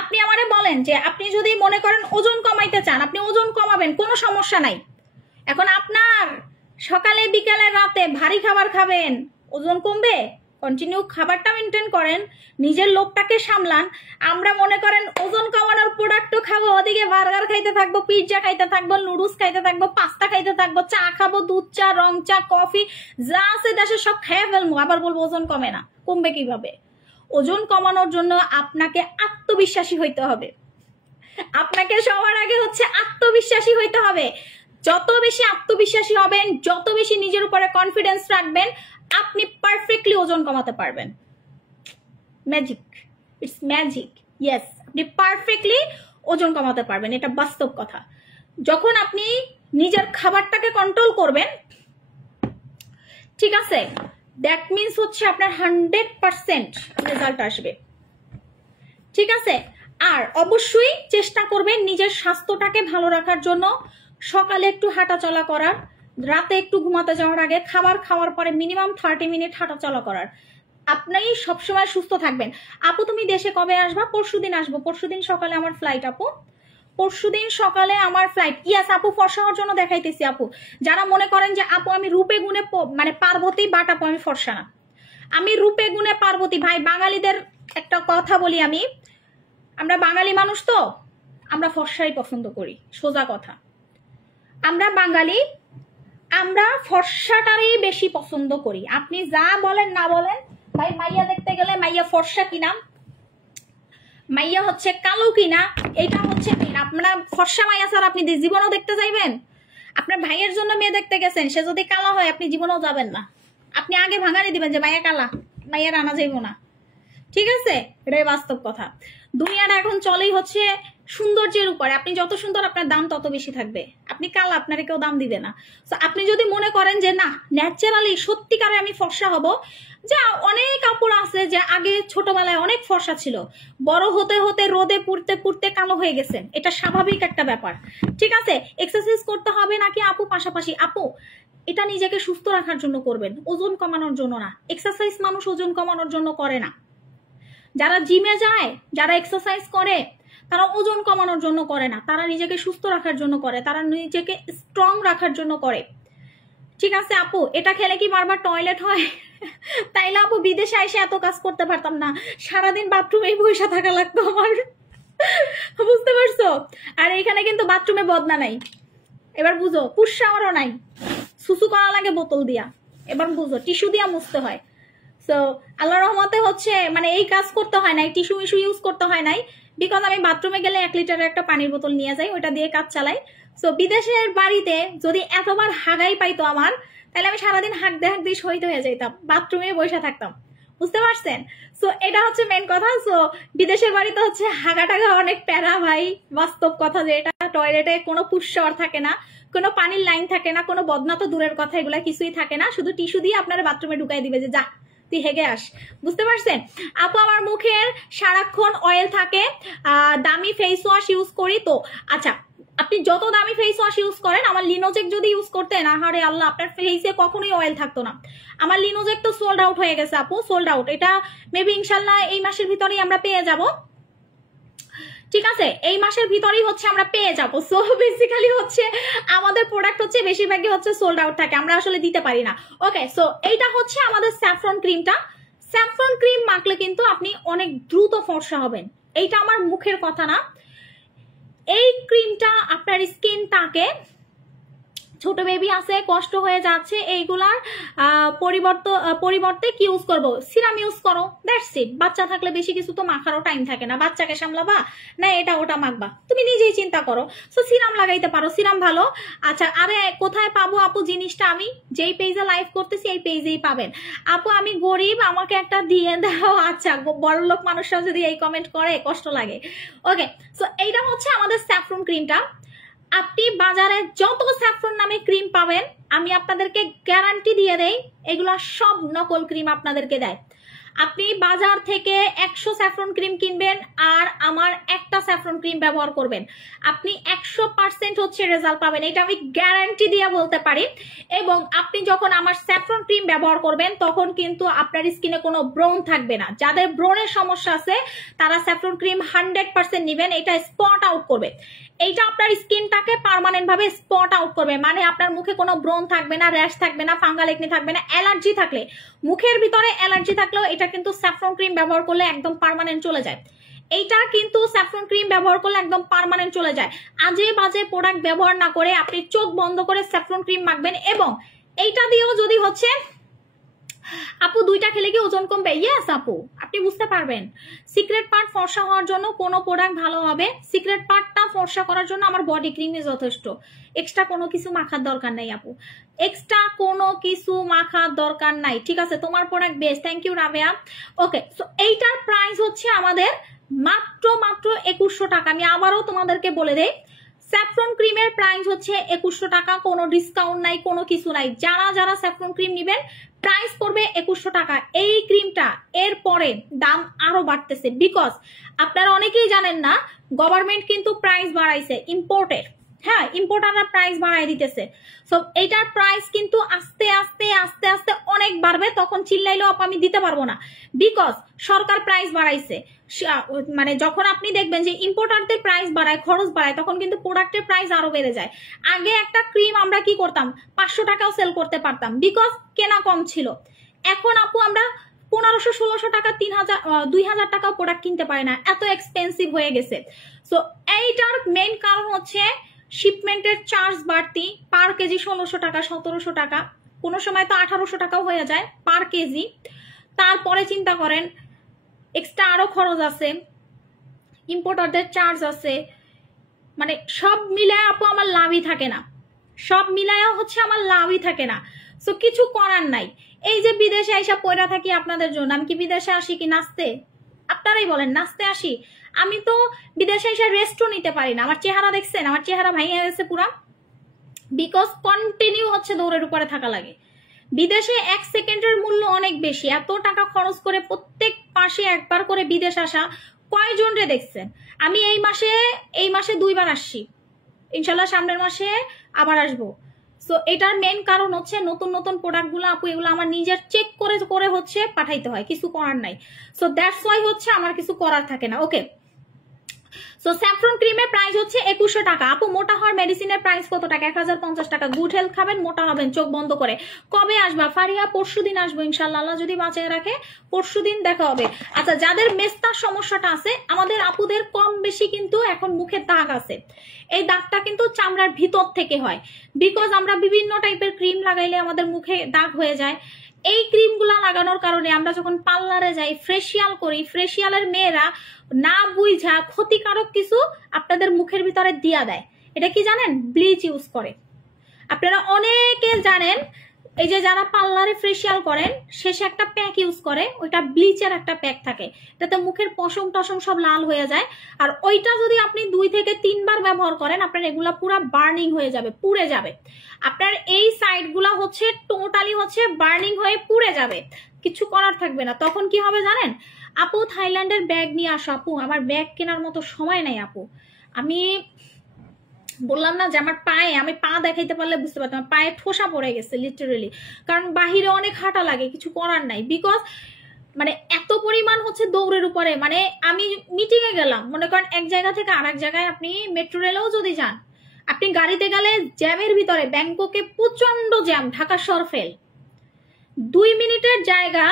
আপনি আমারে বলেন যে আপনি যদি মনে করেন ওজন কমাইতে চান, আপনি ওজন কমাবেন, কোনো সমস্যা নাই। এখন আপনার সকালে বিকালে রাতে ভারী খাবার খাবেন, ওজন কমবে? কন্টিনিউ খাবারটা মেনটেন করেন, নিজের লোভটাকে সামলান। আমরা মনে করেন ওজন কমানোর প্রোডাক্টও খাবো, ওদিকে বার্গার খাইতে থাকবো, পিৎজা খাইতে থাকবো, নুডলস খাইতে থাকবো, পাস্তা খাইতে থাকবো, চা খাবো, দুধ চা, রং চা, কফি যা আছে দেশে সব খেয়ে ফেলবো, আবার বলবো ওজন কমে না। কমবে কিভাবে? ওজন কমানোর জন্য আপনাকে আত্মবিশ্বাসী হইতে হবে। আপনাকে সবার আগে হচ্ছে আত্মবিশ্বাসী হইতে হবে। যত বেশি আত্মবিশ্বাসী হবেন, যত বেশি নিজের উপরে কনফিডেন্স রাখবেন, আপনি পারফেক্টলি ওজন কমাতে পারবেন। Magic, it's magic. ইয়েস, আপনি পারফেক্টলি ওজন কমাতে পারবেন, এটা বাস্তব কথা। যখন আপনি নিজের খাবারটাকে কন্ট্রোল করবেন, ঠিক আছে, দ্যাট মিনস হচ্ছে আপনার 100% রেজাল্ট আসবে, ঠিক আছে। আর অবশ্যই চেষ্টা করবেন নিজের স্বাস্থ্যটাকে ভালো রাখার জন্য, সকালে একটু হাঁটা চলা করার, রাতে একটু ঘুমাতে যাওয়ার আগে খাবার খাওয়ার পরে মিনিমাম 30 মিনিট হাঁটা চলা করার। আপনি সবসময় সুস্থ থাকবেন। আপু তুমি দেশে কবে আসবা? পরশুদিন আসবো। পরশুদিন সকালে আমার ফ্লাইট আপু, পরশুদিন সকালে আমার ফ্লাইট। ইয়াস আপু, ফর্সা হওয়ার জন্য দেখাইতেছি আপু। যারা মনে করেন যে আপু আমি রূপে গুণে মানে পার্বতী, বাট আপু আমি ফর্সা না, আমি রূপে গুণে পার্বতী। ভাই বাঙালিদের একটা কথা বলি আমি, আমরা বাঙালি মানুষ তো আমরা ফর্সাই পছন্দ করি, সোজা কথা। আমরা বাঙালি, আমরা ফর্সাটারই বেশি পছন্দ করি। আপনি যা বলেন না বলেন, ভাই মাইয়া দেখতে গেলে মাইয়া ফর্সা কিনা, মাইয়া হচ্ছে কালো কিনা, এটা হচ্ছে মেন। আপনারা ফর্সা মাইয়া স্যার আপনি জীবনেও দেখতে যাইবেন? আপনার ভাইয়ের জন্য মেয়ে দেখতে গেছেন, সে যদি কালো হয় আপনি জীবনেও যাবেন না। আপনি আগে ভাঙানি দিবেন যে মাইয়া কালা, মাইয়ার আনা যাইব না, ঠিক আছে। এটাই বাস্তব কথা। দুনিয়াটা এখন চলেই হচ্ছে সৌন্দর্যের উপরে। আপনি যত সুন্দর আপনার দাম তত বেশি থাকবে। আপনি কালা, আপনার কেউ দাম দিবে না। তো আপনি যদি মনে করেন যে না ন্যাচারালি সত্যিকারে আমি ফর্সা হব, যা অনেক কাপড় আছে যে আগে ছোটবেলায় অনেক ফর্সা ছিল, বড় হতে হতে রোদে পুড়তে পুড়তে কালো হয়ে গেছেন, এটা স্বাভাবিক একটা ব্যাপার, ঠিক আছে। এক্সারসাইজ করতে হবে নাকি আপু? পাশাপাশি আপু এটা নিজেকে সুস্থ রাখার জন্য করবেন, ওজন কমানোর জন্য না। এক্সারসাইজ মানুষ ওজন কমানোর জন্য করে না। যারা জিমে যায়, যারা এক্সারসাইজ করে, তারা ওজন কমানোর জন্য করে না, তারা নিজেকে সুস্থ রাখার জন্য করে, তারা নিজেকে স্ট্রং রাখার জন্য করে, ঠিক আছে আপু। এটা খেলে কি বারবার টয়লেট হয়? তাইলে আপু বিদেশে এসে এত কাজ করতে পারতাম না, সারাদিন বাথরুমেই বসে থাকা লাগতো আমার, বুঝতে পারছো? আর এখানে কিন্তু বাথরুমে বদনা নাই, এবার বুঝো। পুষাওয়ারও নাই, সুসু করা লাগে বোতল দিয়া, এবার বুঝো টিস্যু দিয়া মুছতে হয়। সো আল্লাহ রহমতে হচ্ছে মানে এই কাজ করতে হয় নাই, টিস্যু মিস্যু ইউজ করতে হয় নাই, বিকজ আমি বাথরুমে গেলে 1 লিটারের একটা পানির বোতল নিয়ে যাই, ওইটা দিয়ে কাজ চালাই। সো বিদেশের বাড়িতে যদি এতবার হাগাই পাইতো আমার, তাহলে আমি সারাদিন হাঁকতে হাঁকতে শহীদ হয়ে যেতাম, বাথরুমে বসে থাকতাম, বুঝতে পারছেন? সো এটা হচ্ছে মেন কথা। সো বিদেশের বাড়িতে হচ্ছে হাগা টাগা অনেক প্যারা ভাই, বাস্তব কথা যে এটা টয়লেটে কোনো পুষ্যর থাকে না, কোনো পানির লাইন থাকে না, কোনো বদনা তো দূরের কথা, এগুলা কিছুই থাকে না, শুধু টিস্যু দিয়ে আপনারা বাথরুমে ঢুকাই দিবে যে যা তুই হেগে আস, বুঝতে পারছেন? আপু আমার মুখের সারাক্ষণ অয়েল থাকে, দামি ফেস ওয়াশ ইউজ করি তো। আচ্ছা আপনি যত দামি ফেস ওয়াশ ইউজ করেন, আমার লিনোজেক যদি ইউজ করতেন, আহারে আল্লাহ, আপনার ফেসে কখনোই অয়েল থাকতো না। আমার লিনোজেক তো সোল্ড আউট হয়ে গেছে আপু, সোল্ড আউট। এটা মেবি ইনশাল্লাহ এই মাসের ভিতরেই আমরা পেয়ে যাব, ঠিক আছে, এই মাসের ভিতরেই হচ্ছে আমরা পেয়ে যাবো। সো বেসিক্যালি হচ্ছে আমাদের প্রোডাক্ট হচ্ছে বেশিরভাগই হচ্ছে সোল্ড আউট থাকে, আমরা আসলে দিতে পারি না। ওকে, সো এইটা হচ্ছে আমাদের স্যাফরন ক্রিমটা। স্যাফরন ক্রিম মাখলে কিন্তু আপনি অনেক দ্রুত ফর্সা হবেন, এইটা আমার মুখের কথা না। এই ক্রিমটা আপনার স্কিনটাকে, ছোট বেবি আছে কষ্ট হয়ে যাচ্ছে, এইগুলার পরিবর্তে কি ইউজ করবো, সিরাম ইউজ করো, দ্যাটস ইট। বাচ্চা থাকলে বেশি কিছু তো মাখারও টাইম থাকে না, বাচ্চাকে সামলাবা না এটা ওটা মাখবা, তুমি নিজেই চিন্তা করো। সো সিরাম লাগাইতে পারো, সিরাম ভালো। আচ্ছা, আরে কোথায় পাবো আপু জিনিসটা? আমি যেই পেজে লাইভ করতেছি এই পেজেই পাবেন। আপু আমি গরিব, আমাকে একটা দিয়ে দাও। আচ্ছা, বড়লোক মানুষরাও যদি এই কমেন্ট করে কষ্ট লাগে। ওকে, সো এইটা হচ্ছে আমাদের স্যাফরন ক্রিমটা। আপনি বাজারে যত স্যাফরন নামে ক্রিম পাবেন, আমি আপনাদেরকে গ্যারান্টি দিয়ে দেই এগুলা সব নকল ক্রিম আপনাদেরকে দেয়। আপনি বাজার থেকে 100 স্যাফরন ক্রিম কিনবেন আর আমার একটা স্যাফরন ক্রিম ব্যবহার করবেন, আপনি 100% হচ্ছে রেজাল্ট পাবেন, এটা আমি গ্যারান্টি দিয়ে বলতে পারি। এবং আপনি যখন আমার স্যাফরন ক্রিম ব্যবহার করবেন তখন কিন্তু আপনার স্কিনে কোনো ব্রণ থাকবে না। যাদের ব্রণের সমস্যা আছে তারা স্যাফরন ক্রিম 100% নেবেন, এটা স্পট আউট করবে। এইটা আপনার স্কিনটাকে পার্মানেন্ট ভাবে স্পট আউট করবে, মানে আপনার মুখে কোনো ব্রণ থাকবে না, র্যাশ থাকবে না, ফাঙ্গাল একনি থাকবে না। অ্যালার্জি থাকলে, মুখের ভিতরে অ্যালার্জি থাকলেও এটা কিন্তু স্যাফরন ক্রিম ব্যবহার করলে একদম পার্মানেন্ট চলে যায়। এইটা কিন্তু স্যাফরন ক্রিম ব্যবহার করলে একদম পার্মানেন্ট চলে যায়। আজে বাজে প্রোডাক্ট ব্যবহার না করে আপনি চোখ বন্ধ করে স্যাফরন ক্রিম মাখবেন। এবং এইটা দিয়েও যদি হচ্ছে আপু 2টা খেলে কি ওজন কমবে? ইয়েস আপু, আপনি বুঝতে পারবেন। সিক্রেট পার্ট ফর্সা হওয়ার জন্য কোনো প্রোডাক্ট ভালো হবে, সিক্রেট পার্টটা ফর্সা করার জন্য আমার বডি ক্রিমই যথেষ্ট, এক্সট্রা কোনো কিছু মাখার দরকার নাই আপু, এক্সট্রা কোনো কিছু মাখার দরকার নাই। ঠিক আছে, তোমার product best, thank you Rabeya. Okay, so এইটার প্রাইস হচ্ছে আমাদের মাত্র 2100 টাকা। আমি আবারও তোমাদেরকে বলে দেই, স্যাফরন ক্রিমের প্রাইস হচ্ছে 2100 টাকা, কোনো ডিসকাউন্ট নাই, কোনো কিছু নাই। যারা যারা স্যাফরন ক্রিম নেবেন প্রাইস পড়বে 2100 টাকা। এই ক্রিমটা এর পরে দাম আরো বাড়তেছে, বিকজ আপনারা অনেকেই জানেন না গভর্নমেন্ট কিন্তু প্রাইস বাড়াইছে ইম্পোর্টের। হ্যাঁ, ইম্পোর্টাররা প্রাইস বাড়াই দিতেছে। সো এইটার প্রাইস কিন্তু আস্তে আস্তে আস্তে আস্তে অনেক বাড়বে, তখন চিল্লাইলেও আমি দিতে পারবো না, বিকজ সরকার প্রাইস বাড়াইছে। মানে যখন আপনি দেখবেন যে ইম্পোর্টারদের প্রাইস বাড়ায়, খরচ বাড়ায়, তখন কিন্তু প্রোডাক্টের প্রাইস আরো বেড়ে যায়। আগে একটা ক্রিম আমরা কি করতাম, 500 টাকাও সেল করতে পারতাম, বিকজ কেনা কম ছিল। এখন আপু আমরা 1500-1600 টাকা, 2000 টাকাও প্রোডাক্ট কিনতে পারি না, এত এক্সপেন্সিভ হয়ে গেছে। সো এইটার মেইন কারণ হচ্ছে শিপমেন্টের চার্জ বাড়তি, পার কেজি 1600 টাকা, 1700 টাকা, কোনো সময় তো 1800 টাকাও হয়ে যায় পার কেজি। তারপরে চিন্তা করেন এক্সট্রা আরো খরচ আছে, ইম্পোর্টারদের চার্জ আছে, মানে সব মিলায় আপু আমার লাভই থাকে না, সব মিলায় হচ্ছে আমার লাভই থাকে না। সো কিছু করার নাই। এই যে বিদেশে আইসা পয়রা থাকি আপনাদের জন্য, আমি কি বিদেশে আসি কি নাচতে? আপনারাই বলেন, নাচতে আসি? আমি তো বিদেশে এসে রেস্টও নিতে পারি না। আমার চেহারা দেখছেন, আমার চেহারা ভাঙিয়ে গেছে পুরা, বিকজ কন্টিনিউ হচ্ছে দৌড়ের উপরে থাকা লাগে। বিদেশে 1 সেকেন্ডের মূল্য অনেক বেশি, এত টাকা খরচ করে প্রত্যেক মাসে একবার করে বিদেশ আসা কয়জন রে দেখছেন? আমি এই মাসে 2বার আসছি, ইনশাল্লাহ সামনের মাসে আবার আসবো। সো এটার মেইন কারণ হচ্ছে নতুন নতুন প্রোডাক্টগুলো আপু এগুলো আমার নিজের চেক করে করে হচ্ছে পাঠাইতে হয়, কিছু করার নাই। সো দ্যাটস ওয়াই হচ্ছে আমার কিছু করার থাকে না। ওকে, সো স্যাফরন ক্রিমের প্রাইস হচ্ছে 2100 টাকা। আপু মোটা হওয়ার মেডিসিনের প্রাইস কত টাকা? 1050 টাকা। গুড হেলথ খাবেন, মোটা হবেন চোখ বন্ধ করে। কবে আসবা ফারিয়া? পরশুদিন আসবো ইনশাল্লাহ, আল্লাহ যদি বাঁচিয়ে রাখে পরশুদিন দেখা হবে। আচ্ছা, যাদের মেস্তার সমস্যাটা আছে, আমাদের আপুদের কম বেশি কিন্তু এখন মুখের দাগ আছে, এই দাগটা কিন্তু চামড়ার ভিতর থেকে হয়, বিকজ আমরা বিভিন্ন টাইপের ক্রিম লাগাইলে আমাদের মুখে দাগ হয়ে যায়। এই ক্রিমগুলা লাগানোর কারণে আমরা যখন পার্লারে যাই, ফেসিয়াল করি, ফেসিয়ালের মেয়েরা না বুঝা ক্ষতিকারক কিছু আপনাদের মুখের ভিতরে দিয়া দেয়। এটা কি জানেন? ব্লিচ ইউজ করে। আপনারা অনেকে জানেন, এই যে যারা পার্লারে ফেসিয়াল করেন শেষে একটা প্যাক ইউজ করে, ওইটা ব্লিচের একটা প্যাক থাকে, এটাতে মুখের পশম টসম সব লাল হয়ে যায়। আর ওইটা যদি আপনি 2 থেকে 3 বার ব্যবহার করেন, আপনার এগুলা পুরো বার্নিং হয়ে যাবে, পুড়ে যাবে। আপনার এই সাইড গুলা হচ্ছে টোটালি হচ্ছে বার্নিং হয়ে পুড়ে যাবে, কিছু করার থাকবে না। তখন কি হবে জানেন? আপু থাইল্যান্ডের ব্যাগ নিয়ে আসো। আপু আমার ব্যাগ কেনার মতো সময় নাই আপু, আমি বললাম না যে আমার পায়ে, আমি পা দেখাইতে পারলে বুঝতে পারতাম পায়ে ঠোসা পড়ে গেছে লিটারেলি, কারণ বাহিরে অনেক হাঁটা লাগে, কিছু করার নাই। বিকজ মানে এত পরিমাণ হচ্ছে দৌড়ের উপরে, মানে আমি মিটিং এ গেলাম, মনে করেন এক জায়গা থেকে আরেক জায়গায় আপনি মেট্রো রেলেও যদি যান, আপনি গাড়িতে গেলে জ্যামের ভিতরে, ব্যাংককে প্রচন্ড জ্যাম, ঢাকা শহর ফেল, 2 মিনিটের জায়গা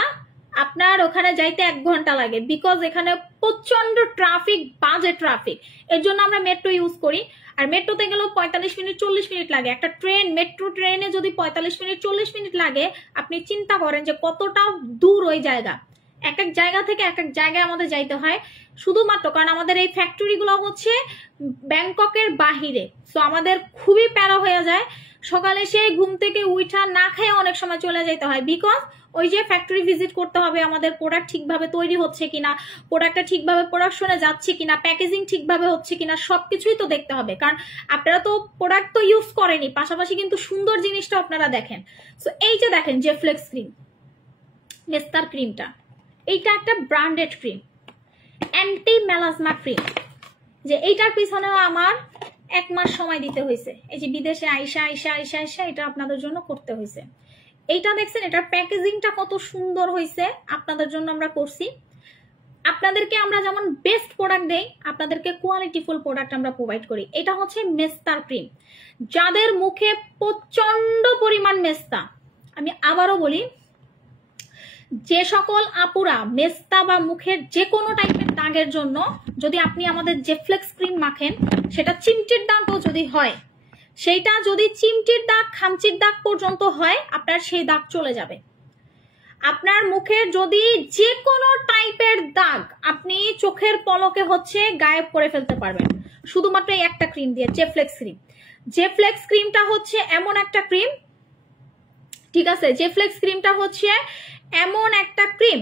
আপনার ওখানে যাইতে 1 ঘন্টা লাগে, বিকজ এখানে প্রচন্ড ট্রাফিক, বাজে ট্রাফিক। এর জন্য আমরা মেট্রো ইউজ করি। আর মেট্রোতে গেলেও 45 মিনিট 40 মিনিট লাগে। একটা ট্রেন, মেট্রো ট্রেনে যদি 45 মিনিট 40 মিনিট লাগে, আপনি চিন্তা করেন যে কতটা দূর ওই জায়গা। এক এক জায়গা থেকে এক এক জায়গায় আমাদের যাইতে হয়, শুধুমাত্র কারণ আমাদের এই ফ্যাক্টরিগুলো হচ্ছে ব্যাংককের বাহিরে। সো আমাদের খুবই প্যারা হয়ে যায়, সকালে সে ঘুম থেকে উঠা না খেয়ে অনেক সময় চলে যেতে হয়, বিকজ ওই যে ফ্যাক্টরি ভিজিট করতে হবে, আমাদের প্রোডাক্ট ঠিকভাবে তৈরি হচ্ছে কিনা, প্রোডাক্টটা ঠিকভাবে প্রোডাকশনে যাচ্ছে কিনা, প্যাকেজিং ঠিকভাবে হচ্ছে কিনা, সবকিছুই তো দেখতে হবে। কারণ আপনারা তো প্রোডাক্ট তো ইউজ করেনি, পাশাপাশি কিন্তু সুন্দর জিনিসটা আপনারা দেখেন। সো এই যে দেখেন জেফ্লেক্স ক্রিম, মেস্তার ক্রিমটা, এইটা একটা branded cream, anti melasma cream, যে এইটার পিছনেও আমার 1 মাস সময় দিতে হয়েছে। এই যে বিদেশে আইসা এটা আপনাদের জন্য করতে হয়েছে। এইটা দেখছেন, এটার প্যাকেজিংটা কত সুন্দর হয়েছে, আপনাদের জন্য আমরা করছি। আপনাদেরকে আমরা যেমন বেস্ট প্রোডাক্ট দেই, আপনাদেরকে কোয়ালিটিফুল প্রোডাক্ট আমরা প্রোভাইড করি। এটা হচ্ছে মেস্তার ক্রিম, যাদের মুখে প্রচন্ড পরিমাণ মেস্তা, আমি আবারও বলি, যে সকল আপুরা মেস্তা বা মুখের যে কোনো টাইপের দাগের জন্য যদি আপনি আমাদের জেফ্লেক্স ক্রিম মাখেন, সেটা চিমটির দাগও যদি হয়, সেইটা যদি চিমটির দাগ, খামচির দাগ পর্যন্ত হয়, আপনার সেই দাগ চলে যাবে। আপনার মুখের যদি যে কোনো টাইপের দাগ আপনি চোখের পলকে হচ্ছে গায়েব করে ফেলতে পারবেন শুধুমাত্র এই একটা ক্রিম দিয়ে, জেফ্লেক্স ক্রিম। জেফ্লেক্স ক্রিমটা হচ্ছে এমন একটা ক্রিম, ঠিক আছে, জেফ্লেক্স ক্রিমটা হচ্ছে এমন একটা ক্রিম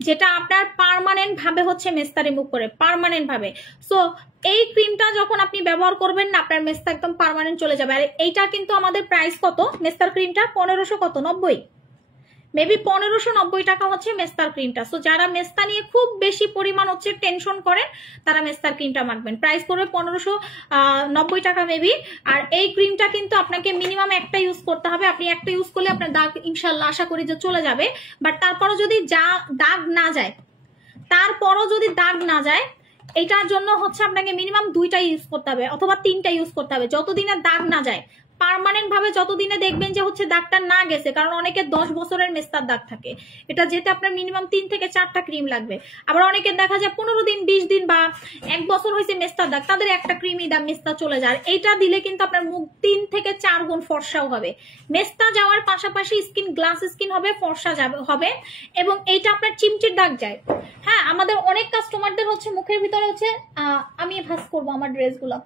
যেটা আপনার পার্মানেন্ট ভাবে হচ্ছে মেস্তা রিমুভ করে, পার্মানেন্ট ভাবে। সো এই ক্রিমটা যখন আপনি ব্যবহার করবেন না, আপনার মেস্তা একদম পার্মানেন্ট চলে যাবে। আর এইটা কিন্তু আমাদের প্রাইস কত, মেস্তার ক্রিমটা 1500 কত 90, মেবি 1590 টাকা হচ্ছে মেস্তার ক্রিমটা। সো যারা মেস্তা নিয়ে খুব বেশি পরিমাণ হচ্ছে টেনশন করেন, তারা মেস্তার ক্রিমটা মাখবেন। প্রাইস পড়বে 1590 টাকা মেবি। আর এই ক্রিমটা কিন্তু আপনাকে মিনিমাম একটা ইউজ করতে হবে। আপনি একটা ইউজ করলে আপনার দাগ ইনশাল্লাহ আশা করি যে চলে যাবে। বাট তারপরও যদি দাগ না যায়, এটার জন্য হচ্ছে আপনাকে মিনিমাম 2টা ইউজ করতে হবে অথবা 3টা ইউজ করতে হবে, যতদিনে দাগ না যায়। পার্মানেন্ট ভাবে যতদিনে দেখবেন যে হচ্ছে দাগটা না গেছে, কারণ অনেকের 10 বছরের মেস্তার দাগ থাকে, এটা যেতে আপনার মিনিমাম 3 থেকে 4টা ক্রিম লাগবে। আবার অনেকের দেখা যায় 15 দিন 20 দিন বা 1 বছর হয়েছে মেস্তার দাগ, তাদের একটা ক্রিমই দাগ মেস্তা চলে যায়। এইটা দিলে কিন্তু আপনার মুখ 3 থেকে 4 গুণ ফর্সাও হবে। মেস্তা যাওয়ার পাশাপাশি স্কিন গ্লাস স্কিন হবে, ফর্সা হবে, এবং এইটা আপনার চিমচির দাগ যায়। হ্যাঁ, আমাদের অনেক কাস্টমারদের হচ্ছে মুখের ভিতরে হচ্ছে আমি ভাঁজ করবো আমার ড্রেসগুলো।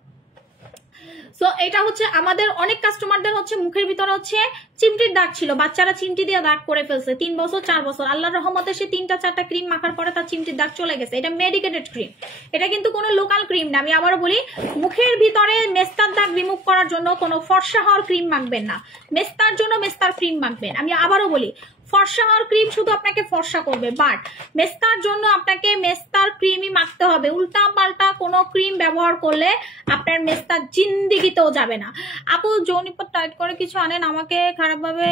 সো এটা হচ্ছে আমাদের অনেক কাস্টমারদের হচ্ছে মুখের ভিতরে হচ্ছে চিমটির দাগ ছিল, বাচ্চারা চিমটি দিয়ে দাগ করে ফেলছে 3 বছর 4 বছর। আল্লাহর রহমতে সে 3টা 4টা ক্রিম মাখার পরে তার চিমটির দাগ চলে গেছে। এটা মেডিকেটেড ক্রিম, এটা কিন্তু কোনো লোকাল ক্রিম না। আমি আবারও বলি, মুখের ভিতরে মেস্তার দাগ রিমুভ করার জন্য কোনো ফর্সা হওয়ার ক্রিম মাখবেন না, মেস্তার জন্য মেস্তার ক্রিম মাখবেন। আমি আবারও বলি, ফর্সা হওয়ার ক্রিম শুধু আপনাকে ফর্সা করবে, বাট মেস্তার জন্য আপনাকে মেস্তার ক্রিমই মাখতে হবে। উল্টা পাল্টা কোনো ক্রিম ব্যবহার করলে আপনার মেস্তা জিন্দিগিতেও যাবে না। আপু যৌনিপথ টাইট করে কিছু আনেন, আমাকে খারাপভাবে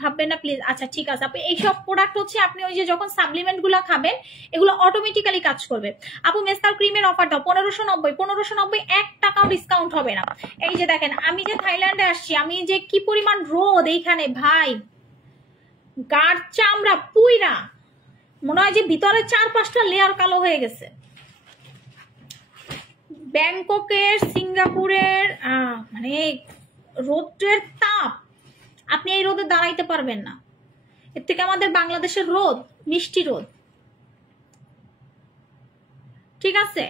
ভাববেন না প্লিজ। আচ্ছা ঠিক আছে আপু, এইসব প্রোডাক্ট হচ্ছে আপনি ওই যে যখন সাপ্লিমেন্ট গুলো খাবেন, এগুলো অটোমেটিক্যালি কাজ করবে। আপু মেস্তার ক্রিমের অফার দাও 1590, 1 টাকাও ডিসকাউন্ট হবে না। এই যে দেখেন, আমি যে থাইল্যান্ডে আসছি, আমি যে কি পরিমাণ রোদ এইখানে ভাই, গাঢ় চামড়া পুইরা মনে হয় যে ভিতরে 4-5টা লেয়ার কালো হয়ে গেছে। ব্যাংককের, সিঙ্গাপুরের মানে রোদের তাপ, আপনি এই রোদে দাঁড়াইতে পারবেন না। এর থেকে আমাদের বাংলাদেশের রোদ মিষ্টি রোদ, ঠিক আছে?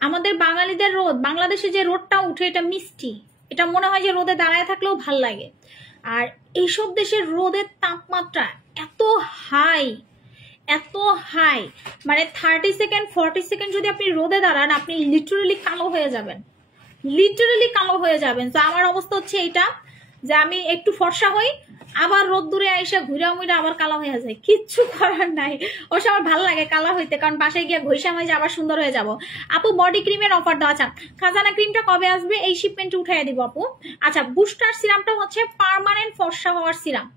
আমাদের বাঙালিদের রোদ, বাংলাদেশে যে রোদটা উঠে এটা মিষ্টি, এটা মনে হয় যে রোদে দাঁড়ায় থাকলেও ভাল লাগে। আর এইসব দেশের রোদের তাপমাত্রা এত হাই, মানে 30 সেকেন্ড 40 সেকেন্ড যদি আপনি রোদে দাঁড়ান, আপনি লিটারালি কালো হয়ে যাবেন। তো আমার অবস্থা হচ্ছে এইটা, যে আমি একটু ফর্সা হই, আবার রোদ্দুরে আইসা ঘুরা মুইরা আবার কালো হয়ে যায়, কিচ্ছু করার নাই। ওর সময় ভালো লাগে কালো হইতে, কারণ বাসায় গিয়ে ঘষা হয়ে আবার সুন্দর হয়ে যাব। আপু বডি ক্রিমের অফার দাও। আচ্ছা, খাজানা ক্রিমটা কবে আসবে? এই শিপমেন্ট উঠাই দিব আপু। আচ্ছা, বুস্টার সিরামটা হচ্ছে পার্মানেন্ট ফর্সা হওয়ার সিরাম।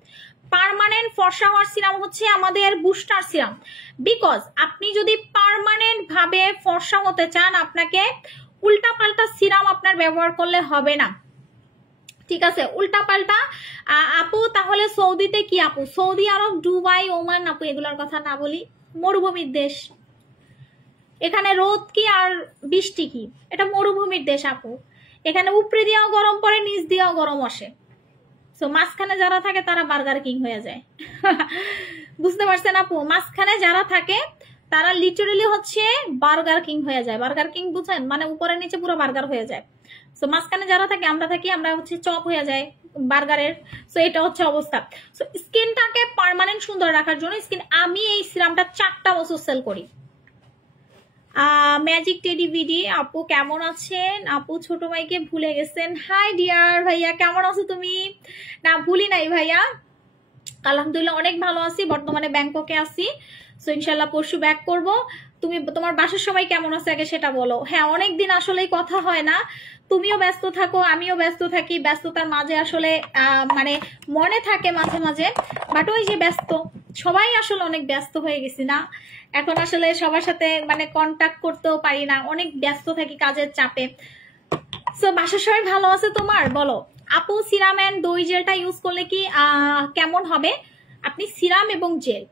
পার্মানেন্ট ফর্সা হওয়ার সিরাম হচ্ছে আমাদের বুস্টার সিরাম। বিকজ আপনি যদি পার্মানেন্ট ভাবে ফর্সা হতে চান, আপনাকে উল্টা পাল্টা সিরাম আপনার ব্যবহার করলে হবে না, ঠিক আছে? উল্টা পাল্টা আপু তাহলে সৌদিতে কি আপু? সৌদি আরব, দুবাই, ওমান, আপু এগুলোর কথা না বলি, মরুভূমির দেশ। এখানে রোদ কি আর বৃষ্টি কি, এটা মরুভূমির দেশ আপু। এখানে উপরে দিয়েও গরম পড়ে, নিচ দিয়েও গরম আসে। সো মাঝখানে যারা থাকে তারা বার্গার কিং হয়ে যায়। বুঝতে পারছেন আপু? মাঝখানে যারা থাকে তারা লিটারেলি হচ্ছে বার্গার কিং হয়ে যায়। বার্গার কিং বুঝেন, মানে উপরে নিচে পুরো বার্গার হয়ে যায়। সো মাঝখানে যারা থাকে আমরা থাকি, আমরা হচ্ছে চপ হয়ে যায় বার্গারের। সো এটা হচ্ছে অবস্থা। সো স্কিনটাকে পার্মানেন্ট সুন্দর রাখার জন্য আমি এই সিরামটা 4টা বছর সেল করি। ম্যাজিক টেডি ভিডি আপু কেমন আছেন? আপু ছোট ভাইকে ভুলে গেছেন। হাই ডিয়ার ভাইয়া, কেমন আছো তুমি? না ভুলি নাই ভাইয়া, আলহামদুলিল্লাহ অনেক ভালো আছি। বর্তমানে ব্যাংককে আছি। সো ইনশাল্লাহ পরশু ব্যাক করব। তুমি তোমার বাসার সবাই কেমন আছে আগে সেটা বলো। হ্যাঁ, অনেকদিন আসলে কথা হয় না, তুমিও ব্যস্ত থাকো, আমিও ব্যস্ত থাকি। ব্যস্ততার মাঝে আসলে মানে মনে থাকে মাঝে মাঝে, বাট ওই যে ব্যস্ত, সবাই আসলে অনেক ব্যস্ত হয়ে গেছি না এখন, আসলে সবার সাথে মানে কন্টাক্ট করতেও পারি না, অনেক ব্যস্ত থাকি কাজের চাপে। সো বাসার সবাই ভালো আছে তোমার? বলো আপু সিরাম এন্ড দই জেলটা ইউজ করলে কি কেমন হবে? আপনি সিরাম এবং জেল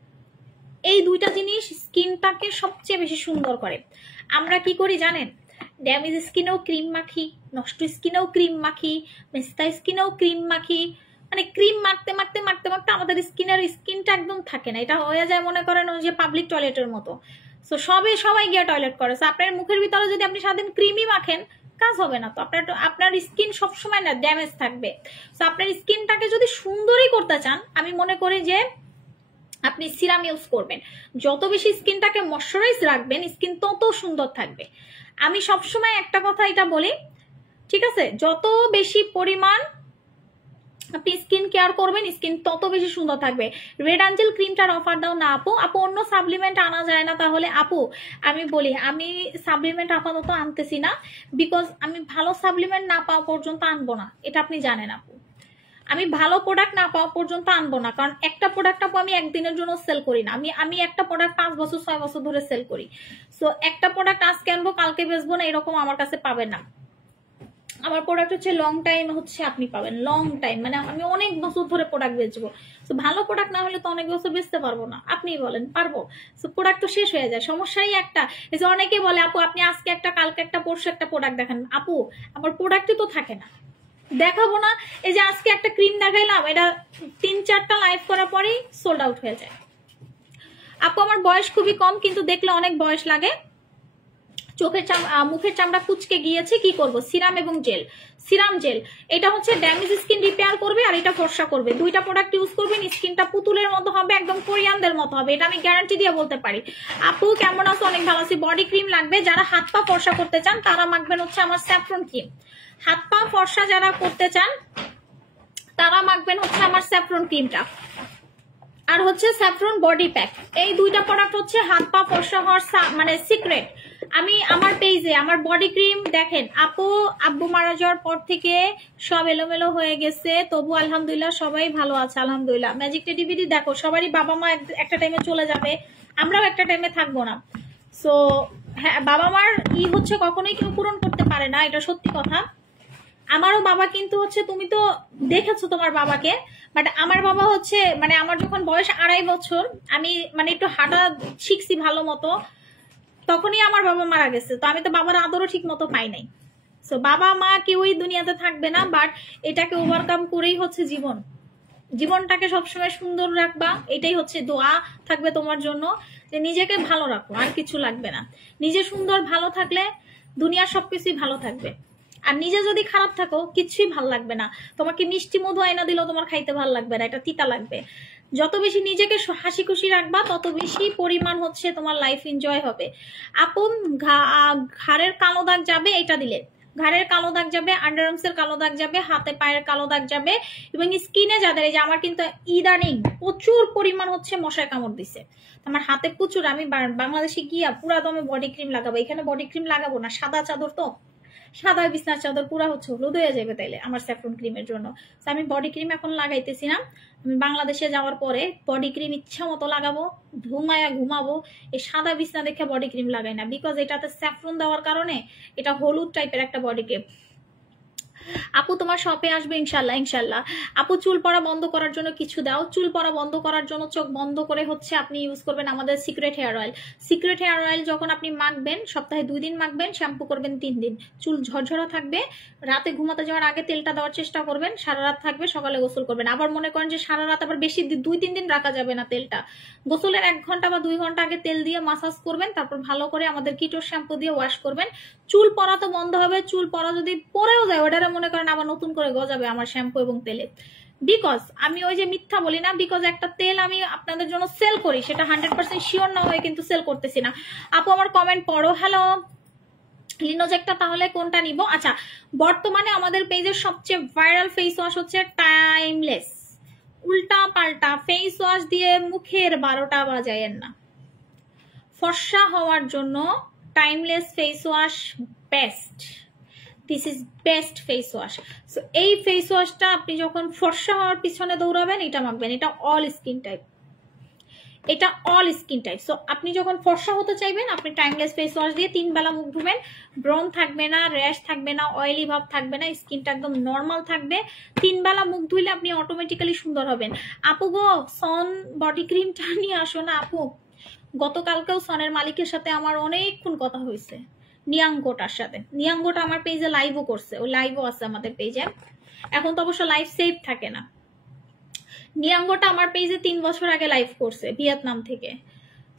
এই দুইটা জিনিস স্কিনটাকে সবচেয়ে বেশি সুন্দর করে। আমরা কি করি জানেন? ড্যামেজ স্কিনেও ক্রিম মাখি, নষ্ট স্কিনেও ক্রিম মাখি, মেস্তা স্কিনেও ক্রিম মাখি, মানে ক্রিম মাখতে মাখতে মাখতে মাখতে আমাদের স্কিনটা একদম থাকে না। এটা হয়ে যায় মনে করেন ওই যে পাবলিক টয়লেটের মতো। সো সবাই গিয়ে টয়লেট করে। সো আপনার মুখের ভিতরে যদি আপনি সারাদিন ক্রিমই মাখেন, কাজ হবে না। তো আপনার স্কিন সবসময় না ড্যামেজ থাকবে। সো আপনার স্কিনটাকে যদি সুন্দরই করতে চান, আমি মনে করি যে আপনি সিরাম ইউজ করবেন। যত বেশি স্কিনটাকে ময়শ্চারাইজ রাখবেন, স্কিন তত সুন্দর থাকবে। আমি সবসময় একটা কথা এটা বলি, ঠিক আছে? যত বেশি পরিমাণ আপনি স্কিন কেয়ার করবেন, স্কিন তত বেশি সুন্দর থাকবে। রেড অ্যাঞ্জেল ক্রিমটার অফার দাও না আপু। অন্য সাপ্লিমেন্ট আনা যায় না তাহলে? আপু আমি বলি, আমি সাপ্লিমেন্ট আপাতত আনতেছি না, বিকজ আমি ভালো সাপ্লিমেন্ট না পাওয়া পর্যন্ত আনবো না, এটা আপনি জানেন আপু। আমি ভালো প্রোডাক্ট না পাওয়া পর্যন্ত আনবো না, কারণ একটা প্রোডাক্ট আপু আমি একদিনের জন্য সেল করি না। আমি একটা প্রোডাক্ট 5 বছর 6 বছর ধরে সেল করি। সো একটা প্রোডাক্ট আজকে আনবো কালকে বেচবো না, এরকম আমার কাছে পাবেন না। আমার প্রোডাক্ট হচ্ছে লং টাইম হচ্ছে আপনি পাবেন, লং টাইম মানে আমি অনেক বছর ধরে প্রোডাক্ট বেচবো। তো ভালো প্রোডাক্ট না হলে তো অনেক বছর বেচতে পারবো না। আপনি বলেন পারবো? তো প্রোডাক্ট তো শেষ হয়ে যায়, সমস্যাই একটা। এই যে অনেকে বলে আপু আপনি আজকে একটা কালকে একটা পরশু একটা প্রোডাক্ট দেখান। আপু আমার প্রোডাক্টই তো থাকে না, দেখাবো না? এই যে আজকে একটা ক্রিম দেখাইলাম, এটা 3-4টা লাইভ করার পরেই সোল্ড আউট হয়ে যায়। আপু আমার বয়স খুবই কম, কিন্তু দেখলে অনেক বয়স লাগে। মুখের চামড়া কুচকে গিয়েছে, কি করব? সিরাম এবং জেল। সিরাম জেল এটা হচ্ছে ড্যামেজ স্কিন রিপেয়ার করবে, আর এটা ফর্সা করবে। দুইটা প্রোডাক্ট ইউজ করবেন, স্কিনটা পুতুলের মতো হবে, একদম কোরিয়ানদের মতো হবে, এটা আমি গ্যারান্টি দিয়ে বলতে পারি। আপু কেমন আছো? অনেক ভালো আছি। বডি ক্রিম লাগবে, যারা হাত পা ফর্সা করতে চান তারা মাখবেন হচ্ছে আমার স্যাফরন ক্রিম। হাত পা ফর্সা যারা করতে চান তারা মাখবেন হচ্ছে আমার স্যাফরন ক্রিমটা, আর হচ্ছে স্যাফরন বডি প্যাক। এই দুইটা প্রোডাক্ট হচ্ছে হাত পা ফর্সা হওয়ার মানে সিক্রেট। আমি আমার পেজে আমার বডি ক্রিম দেখেন, আব্বু মারা যাওয়ার পর থেকে সব এলোমেলো হয়ে গেছে, তবু আলহামদুলিল্লাহ সবাই ভালো আছে আলহামদুলিল্লাহ। ম্যাজিক টেডিভিডি দেখো, সবারই বাবা মা একটা টাইমে চলে যাবে, আমরাও একটা টাইমে থাকবো না। সো হ্যাঁ, বাবা মার হচ্ছে কখনোই কেউ পূরণ করতে পারে না, এটা সত্যি কথা। আমারও বাবা কিন্তু হচ্ছে, তুমি তো দেখেছো তোমার বাবাকে, বাট আমার বাবা হচ্ছে মানে আমার যখন বয়স 2.5 বছর, আমি মানে একটু হাঁটা শিখছি ভালো মতো, তখনই আমার বাবা মারা গেছে। তো আমি তো বাবার আদরও ঠিক মতো পাই নাই। সো বাবা মা কেউই দুনিয়াতে থাকবে না, বাট এটাকে ওভারকাম করেই হচ্ছে জীবনটাকে সবসময় সুন্দর রাখবা, এটাই হচ্ছে দোয়া থাকবে তোমার জন্য, যে নিজেকে ভালো রাখো, আর কিছু লাগবে না। নিজে সুন্দর ভালো থাকলে দুনিয়ার সবকিছুই ভালো থাকবে। আর নিজে যদি খারাপ থাকো কিছুই ভাল লাগবে না। তোমাকে মিষ্টি মধু আয়না দিলেও তোমার খাইতে ভাল লাগবে না, এটা তিতা লাগবে। যত বেশি নিজেকে হাসি খুশি রাখবা তত বেশি পরিমাণ হচ্ছে তোমার লাইফ এনজয় হবে। আপন ঘাড়ের কালো দাগ যাবে এটা দিলে, ঘাড়ের কালো দাগ যাবে, আন্ডারআর্মসের কালো দাগ যাবে, হাতে পায়ের কালো দাগ যাবে, এবং স্কিনে যাদের, এই যে আমার কিন্তু ইদানিং প্রচুর পরিমাণ হচ্ছে মশায় কামড় দিছে, আমার হাতে প্রচুর। আমি বাংলাদেশে গিয়া পুরা দমে বডি ক্রিম লাগাবো, এখানে বডি ক্রিম লাগাবো না, সাদা চাদর তো সাদা বিছনার চাদর পুরা হচ্ছে হলুদ হয়ে যাবে তাইলে আমার স্যাফরন ক্রিমের জন্য। আমি বডি ক্রিম এখন লাগাইতেছি না, আমি বাংলাদেশে যাওয়ার পরে বডি ক্রিম ইচ্ছা মতো লাগাবো, ঘুমায়া ঘুমাবো। এই সাদা বিছনা দেখে বডি ক্রিম লাগাই না, বিকজ এটাতে স্যাফরন দেওয়ার কারণে এটা হলুদ টাইপের একটা বডি ক্রিম। আপু তোমার শপে আসবে ইনশাল্লাহ, ইনশাল্লাহ। আপু চুল পড়া বন্ধ করার জন্য কিছু দাও। চুল পড়া বন্ধ করার জন্য চোখ বন্ধ করে হচ্ছে আপনি ইউজ করবেন আমাদের secret hair oil. Secret hair oil যখন আপনি মাখবেন, সপ্তাহে 2 দিন মাখবেন, শ্যাম্পু করবেন 3 দিন, চুল ঝরঝরা থাকবে। রাতে ঘুমাতে যাওয়ার আগে তেলটা দেওয়ার চেষ্টা করবেন, সারা রাত থাকবে, সকালে গোসল করবেন। আবার মনে করেন যে সারা রাত আবার বেশি 2-3 দিন রাখা যাবে না তেলটা, গোসলের 1 ঘন্টা বা 2 ঘন্টা আগে তেল দিয়ে মাসাজ করবেন, তারপর ভালো করে আমাদের কিটোর শ্যাম্পু দিয়ে ওয়াশ করবেন। চুল পড়া তো বন্ধ হবে। চুল পড়া যদি পরেও যায় ওটারে মনে করেন আবার নতুন করে গজাবে আমার শ্যাম্পু এবং তেলে। বিকজ আমি ওই যে মিথ্যা বলি না, বিকজ একটা তেল আমি আপনাদের জন্য সেল করি, সেটা 100% শিওর না হয়ে কিন্তু সেল করতেছি না। আপু আমার কমেন্ট পড়ো। হ্যালো লিনোজেকটা তাহলে কোনটা নিব? আচ্ছা, বর্তমানে আমাদের পেজের সবচেয়ে ভাইরাল ফেস ওয়াশ হচ্ছে টাইমলেস। উল্টা পাল্টা ফেস ওয়াশ দিয়ে মুখের 12টা বাজায়েন না। ফর্সা হওয়ার জন্য timeless face wash best. This is best face wash. So এই ফেস ওয়াশটা আপনি যখন ফর্সা হওয়ার পিছনে দৌড়াবেন এটা মাখবেন। এটা অল স্কিন টাইপ, এটা অল স্কিন টাইপ। সো আপনি যখন ফর্সা হতে চাইবেন আপনি টাইমলেস ফেস ওয়াশ দিয়ে 3 বেলা মুখ ধুবেন, ব্রন থাকবে না, র্যাশ থাকবে না, অয়েলি ভাব থাকবে না, স্কিনটা একদম নর্মাল থাকবে। 3 বেলা মুখ ধুইলে আপনি অটোমেটিক্যালি সুন্দর হবেন। আপু গো সন বডি ক্রিমটা নিয়ে আসো না আপু। গতকালকেও সনের মালিকের সাথে আমার অনেকক্ষণ কথা হয়েছে, নিয়াঙ্গোটার সাথে। নিয়াঙ্গোটা আমার পেজে লাইভও করছে, ও লাইভও আছে আমাদের পেজে। এখন তো অবশ্য লাইভ সেভ থাকে না। নিয়াঙ্গোটা আমার পেজে 3 বছর আগে লাইভ করছে ভিয়েতনাম থেকে।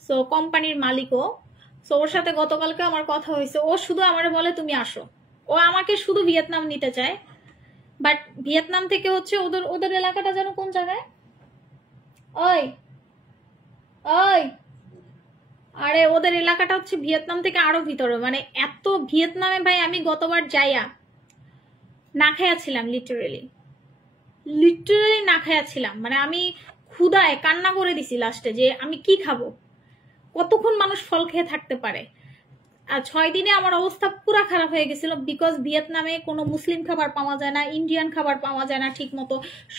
সো কোম্পানির মালিকও। সো ওর সাথে গতকালকে আমার কথা হয়েছে। ও শুধু আমার বলে তুমি আসো, ও আমাকে শুধু ভিয়েতনাম নিতে চায়। বাট ভিয়েতনাম থেকে হচ্ছে ওদের ওদের এলাকাটা যেন কোন জায়গায়, ওই ওই আরে ওদের এলাকাটা হচ্ছে ভিয়েতনাম থেকে আরো ভিতরে। মানে এত ভিয়েতনামে ভাই আমি গতবার যাইয়া না খাইয়াছিলাম, লিটারেলি না খাইয়াছিলাম। মানে আমি ক্ষুধায় কান্না করে দিছি লাস্টে যে আমি কি খাবো, কতক্ষণ মানুষ ফল খেয়ে থাকতে পারে। আর 6 দিনে আমার অবস্থা পুরা খারাপ হয়ে গেছিল, বিকজ ভিয়েতনামে কোনো মুসলিম খাবার পাওয়া যায় না, ইন্ডিয়ান খাবার পাওয়া যায় না ঠিক মতো,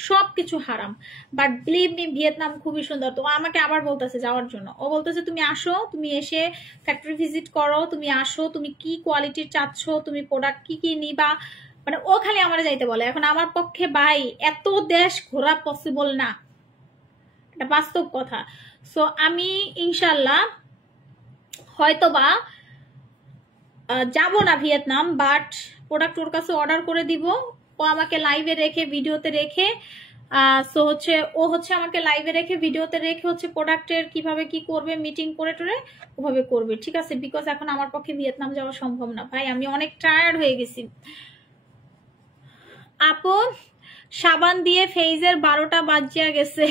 সবকিছু হারাম। বাট বিলিভ মি ভিয়েতনাম খুবই সুন্দর। তো আমাকে আবার বলতেছে যাওয়ার জন্য, ও বলতেছে তুমি আসো, তুমি এসে ফ্যাক্টরি ভিজিট করো, তুমি আসো, তুমি কি কোয়ালিটির চাচ্ছ, তুমি প্রোডাক্ট কি কি নিবা। মানে ও খালি আমার যাইতে বলে। এখন আমার পক্ষে ভাই এত দেশ ঘোরা পসিবল না, এটা বাস্তব কথা। সো আমি ইনশাল্লাহ হয়তোবা যাব না ভিয়েতনাম, বাট প্রোডাক্ট ওর কাছে অর্ডার করে দিব। ও আমাকে লাইভে রেখে ভিডিওতে রেখে সো হচ্ছে ও হচ্ছে আমাকে লাইভে রেখে ভিডিওতে রেখে হচ্ছে প্রোডাক্টের কিভাবে কি করবে মিটিং করে টোরে ওভাবে করবে, ঠিক আছে? বিকজ এখন আমার পক্ষে ভিয়েতনাম যাওয়া সম্ভব না ভাই, আমি অনেক টায়ার্ড হয়ে গেছি। আপু সাবান দিয়ে ফেজের 12টা বাজিয়া গেছে।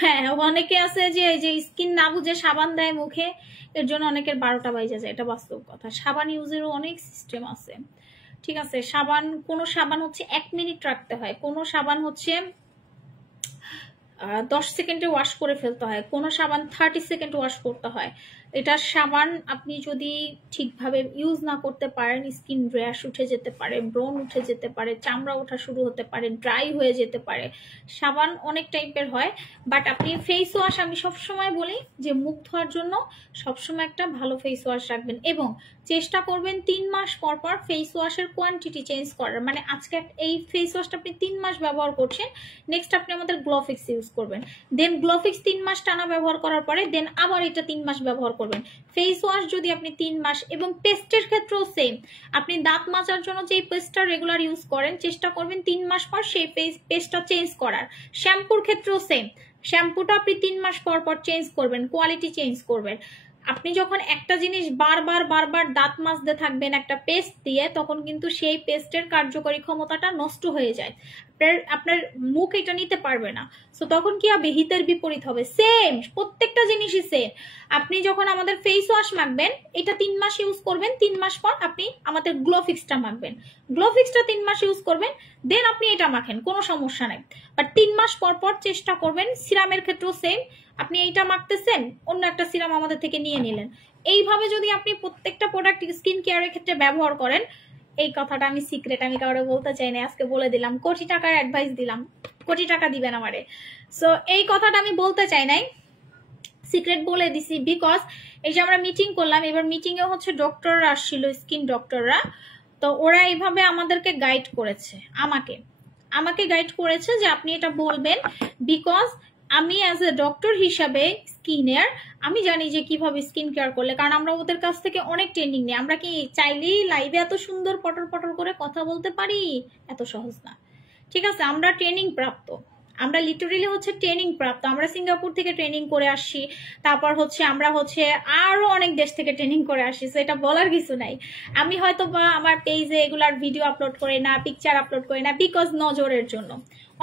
হ্যাঁ অনেকে আছে যে স্কিন না বুঝে সাবান দেয় মুখে, এর জন্য অনেকের 12টা বাজে যায়, এটা বাস্তব কথা। সাবান ইউজেরও অনেক সিস্টেম আছে, ঠিক আছে? সাবান কোন সাবান হচ্ছে 1 মিনিট রাখতে হয়, কোন সাবান হচ্ছে 10 সেকেন্ডে ওয়াশ করে ফেলতে হয়, কোন সাবান 30 সেকেন্ড ওয়াশ করতে হয়। এটা সাবান আপনি যদি ঠিকভাবে ইউজ না করতে পারেন স্কিন র্যাশ উঠে যেতে পারে, ব্রন উঠে যেতে পারে, চামড়া ওঠা শুরু হতে পারে, ড্রাই হয়ে যেতে পারে। সাবান অনেক টাইপের হয়। বাট আপনি ফেস ওয়াশ, আমি সবসময় বলি যে মুখ ধোয়ার জন্য সবসময় একটা ভালো ফেস ওয়াশ রাখবেন এবং চেষ্টা করবেন 3 মাস পর পর ফেস ওয়াশের কোয়ান্টিটি চেঞ্জ করার। মানে আজকে এই ফেস ওয়াশটা আপনি 3 মাস ব্যবহার করছেন, নেক্সট আপনি আমাদের গ্লোফিক্স ইউজ করবেন, দেন গ্লোফিক্স 3 মাস টানা ব্যবহার করার পরে দেন আবার এটা 3 মাস ব্যবহার করবেন। ফেস ওয়াশ যদি আপনি 3 মাস, এবং পেস্টের ক্ষেত্রেও সেম, আপনি দাঁত মাজার জন্য যে পেস্টটা রেগুলার ইউজ করেন চেষ্টা করবেন 3 মাস পর সেই পেস্টটা চেঞ্জ করার। শ্যাম্পুর ক্ষেত্রেও সেম, শ্যাম্পুটা আপনি 3 মাস পর পর চেঞ্জ করবেন, কোয়ালিটি চেঞ্জ করবেন। আপনি যখন একটা জিনিস বারবার দাঁত মাজতে থাকবেন একটা পেস্ট দিয়ে, তখন কিন্তু সেই পেস্টের কার্যকরী ক্ষমতাটা নষ্ট হয়ে যায়, আপনার মুখ এটা নিতে পারবে না। সো তখন কি হবে, হিতের বিপরীত হবে। সেম প্রত্যেকটা জিনিসই সেম। আপনি যখন আমাদের ফেস ওয়াশ মাখবেন এটা 3 মাস ইউজ করবেন, 3 মাস পর আপনি আমাদের গ্লোফিক্সটা মাখবেন, গ্লোফিক্সটা 3 মাস ইউজ করবেন, দেন আপনি এটা মাখেন, কোনো সমস্যা নাই। বাট 3 মাস পর পর চেষ্টা করবেন। সিরামের ক্ষেত্রেও সেম, আপনি এইটা মাখতেছেন অন্য একটা সিরাম আমাদের থেকে নিয়ে নিলেন। এইভাবে যদি আপনি প্রত্যেকটা প্রোডাক্ট স্কিন কেয়ারের ক্ষেত্রে ব্যবহার করেন এই কথাটা আমি সিক্রেট, আমি কাউরে বলতে চাই না, আজকে বলে দিলাম। কোটি টাকার অ্যাডভাইস দিলাম, কোটি টাকা দিবেন আমারে। সো এই কথাটা আমি বলতে চাই নাই, সিক্রেট বলে দিছি। বিকজ এই যে আমরা মিটিং করলাম, এবার মিটিং এ হচ্ছে ডক্টররা আসছিল, স্কিন ডক্টররা, তো ওরা এইভাবে আমাদেরকে গাইড করেছে, আমাকে গাইড করেছে যে আপনি এটা বলবেন। বিকজ আমি অ্যাজ এ ডক্টর হিসাবে স্কিনের আমি জানি যে কিভাবে স্কিন কেয়ার করলে, কারণ আমরা ওদের কাছ থেকে অনেক ট্রেনিং নিই। আমরা কি চাইলেই লাইভে এত সুন্দর পটর পটর করে কথা বলতে পারি? এত সহজ না, ঠিক আছে? আমরা ট্রেনিং প্রাপ্ত, আমরা লিটারেলি হচ্ছে ট্রেনিং প্রাপ্ত। আমরা সিঙ্গাপুর থেকে ট্রেনিং করে আসছি, তারপর হচ্ছে আমরা হচ্ছে আরো অনেক দেশ থেকে ট্রেনিং করে আসছি। তো এটা বলার কিছু নাই। আমি হয়তো বা আমার পেজে এগুলার ভিডিও আপলোড করি না, পিকচার আপলোড করি না, বিকজ নজরের জন্য,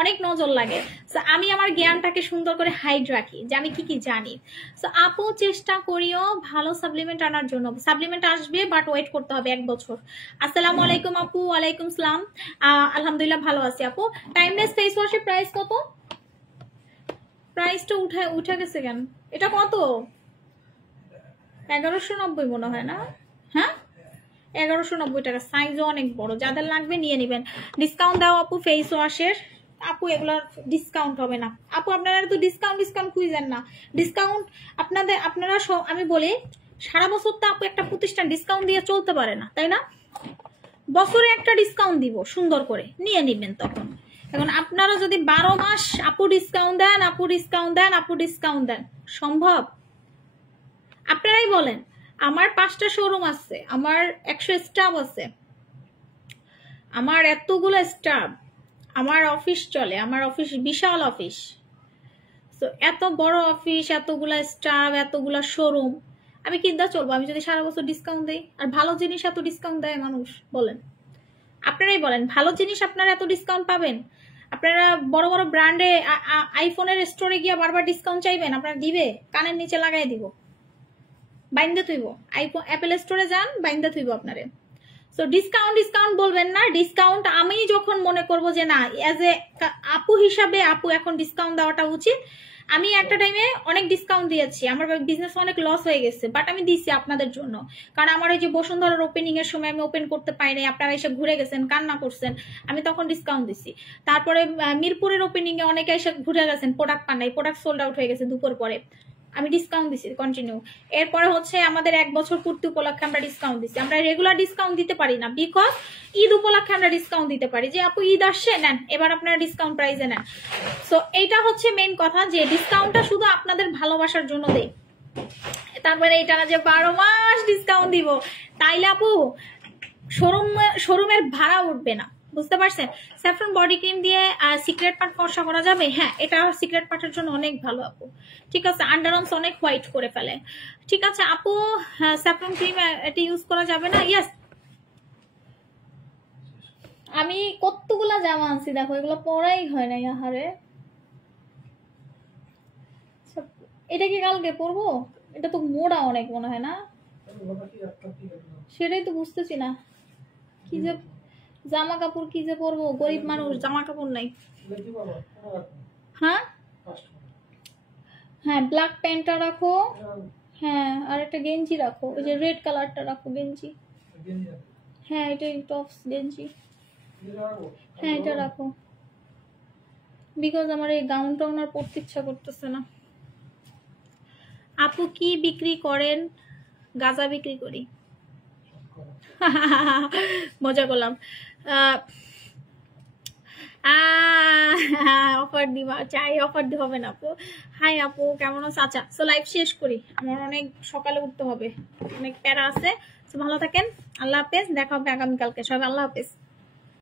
অনেক নজর লাগে। সো আমি আমার জ্ঞানটাকে সুন্দর করে হাইড রাখি যে আমি কি কি জানি। সো আপু চেষ্টা করিও ভালো সাপ্লিমেন্ট আনার জন্য। সাপ্লিমেন্ট আসবে, বাট ওয়েট করতে হবে 1 বছর। আসসালামু আলাইকুম আপু। ওয়ালাইকুম সালাম। আলহামদুলিল্লাহ ভালো আছি আপু। টাইমলেস ফেস ওয়াশের প্রাইস কত? প্রাইসটা উঠে গেছে কেন? এটা কত? 1190 মনে হয় না? হ্যাঁ 1190 টাকা। সাইজও অনেক বড়, যাদের লাগবে নিয়ে নেবেন। ডিসকাউন্ট দাও আপু ফেস ওয়াশের। আপু এগুলোর ডিসকাউন্ট হবে না আপু, আপনারা তো ডিসকাউন্ট খুঁজেন না। ডিসকাউন্ট আপনারা আমি বলি সারা বছর তো আপু একটা প্রতিষ্ঠান ডিসকাউন্ট দিয়ে চলতে পারে না, তাই না? বছরে একটা ডিসকাউন্ট দিব, সুন্দর করে নিয়ে নেবেন তখন। এখন আপনারা যদি 12 মাস আপু ডিসকাউন্ট দেন, আপু ডিসকাউন্ট দেন, আপু ডিসকাউন্ট দেন, সম্ভব? আপনারাই বলেন। আমার 5টা শোরুম আছে, আমার 100 স্টাফ আছে, আমার এতগুলো স্টাফ, আমার অফিস চলে, আমার অফিস বিশাল অফিস। তো এত বড় অফিস, এতগুলা স্টাফ, এতগুলা শোরুম, আমি কিনতে চলবো আমি যদি সারা বছর ডিসকাউন্ট দেই? আর ভালো জিনিস এত ডিসকাউন্ট দেয় মানুষ? বলেন, আপনারাই বলেন। ভালো জিনিস আপনারা এত ডিসকাউন্ট পাবেন? আপনারা বড় বড় ব্র্যান্ডে আইফোনের স্টোরে গিয়ে বারবার ডিসকাউন্ট চাইবেন? আপনারা দিবে? কানের নিচে লাগাই দিব, বাইন্দা থইব। আইফোন অ্যাপেল স্টোরে যান, বাইন্দা থইব আপনারে। সো ডিসকাউন্ট বলবেন না। ডিসকাউন্ট আমি যখন মনে করব যে না, এজ এ আপু হিসাবে আপু এখন ডিসকাউন্ট দেওয়াটা উচিত। আমি একটা টাইমে অনেক ডিসকাউন্ট দিয়েছি, আমার বিজনেস অনেক লস হয়ে গেছে, বাট আমি দিছি আপনাদের জন্য। কারণ আমার এই যে বসুন্ধরার ওপেনিং এর সময় আমি ওপেন করতে পারিনি, আপনারা এসে ঘুরে গেছেন, কান্না করছেন, আমি তখন ডিসকাউন্ট দিছি। তারপরে মিরপুরের ওপেনিং এ অনেকে এসে ঘুরে গেছেন, প্রোডাক্ট পান নাই, প্রোডাক্ট সোল্ড আউট হয়ে গেছে দুপুর পরে, আমি ডিসকাউন্ট দিছি কন্টিনিউ। এরপরে হচ্ছে আমাদের 1 বছর পূর্তি উপলক্ষে আমরা ডিসকাউন্ট দিছি। আমরা রেগুলার ডিসকাউন্ট দিতে পারি না, বিকজ ঈদ উপলক্ষে আমরা ডিসকাউন্ট দিতে পারি, যে আপু ঈদ আসছে নেন, এবার আপনারা ডিসকাউন্ট প্রাইসে নেন। সো এইটা হচ্ছে মেইন কথা, যে ডিসকাউন্টটা শুধু আপনাদের ভালোবাসার জন্য দেই। তারপরে এটা না যে 12 মাস ডিসকাউন্ট দিব, তাইলে আপু শোরুমের ভাড়া উঠবে না, বুঝতে পারছেন? স্যাফরন বডি ক্রিম দিয়ে সিক্রেট পার্ট ফর্সা করা যাবে? হ্যাঁ, এটা সিক্রেট পার্টের জন্য অনেক ভালো আপু, ঠিক আছে? আন্ডারআর্মস অনেক হোয়াইট করে ফেলে, ঠিক আছে আপু? স্যাফরন ক্রিম এটা ইউজ করা যাবে না? ইয়েস। আমি কতগুলা জামা আনছি দেখো, এগুলো পরাই হয় না। আহারে, এটা কি কালকে পরবো? এটা তো মোড়া অনেক মনে হয় না? সেটাই তো বুঝতেছি না, কি যে জামা কাপড় কি যে পরবো, গরিব মানুষ, জামা কাপড় নাই। হ্যাঁ হ্যাঁ, ব্ল্যাক প্যান্টটা রাখো, হ্যাঁ, আর একটা গেঞ্জি রাখো, ওই যে রেড কালারটা রাখো গেঞ্জি। হ্যাঁ, এটাই টপস গেঞ্জি, হ্যাঁ এটা রাখো, বিকজ আমার এই গাউন টাউন আর পরতে ইচ্ছা করতেছে না। আপু কি বিক্রি করেন? গাঁজা বিক্রি করি। মজা করলাম। অফার দিবা চাই, অফার হবে না আপু। হাই আপু, কেমন আছো? আচ্ছা, সো লাইভ শেষ করি, আমার অনেক সকালে উঠতে হবে, অনেক প্যারা আছে। ভালো থাকেন, আল্লাহ হাফেজ, দেখা হবে আগামীকালকে। সবাই আল্লাহ হাফেজ।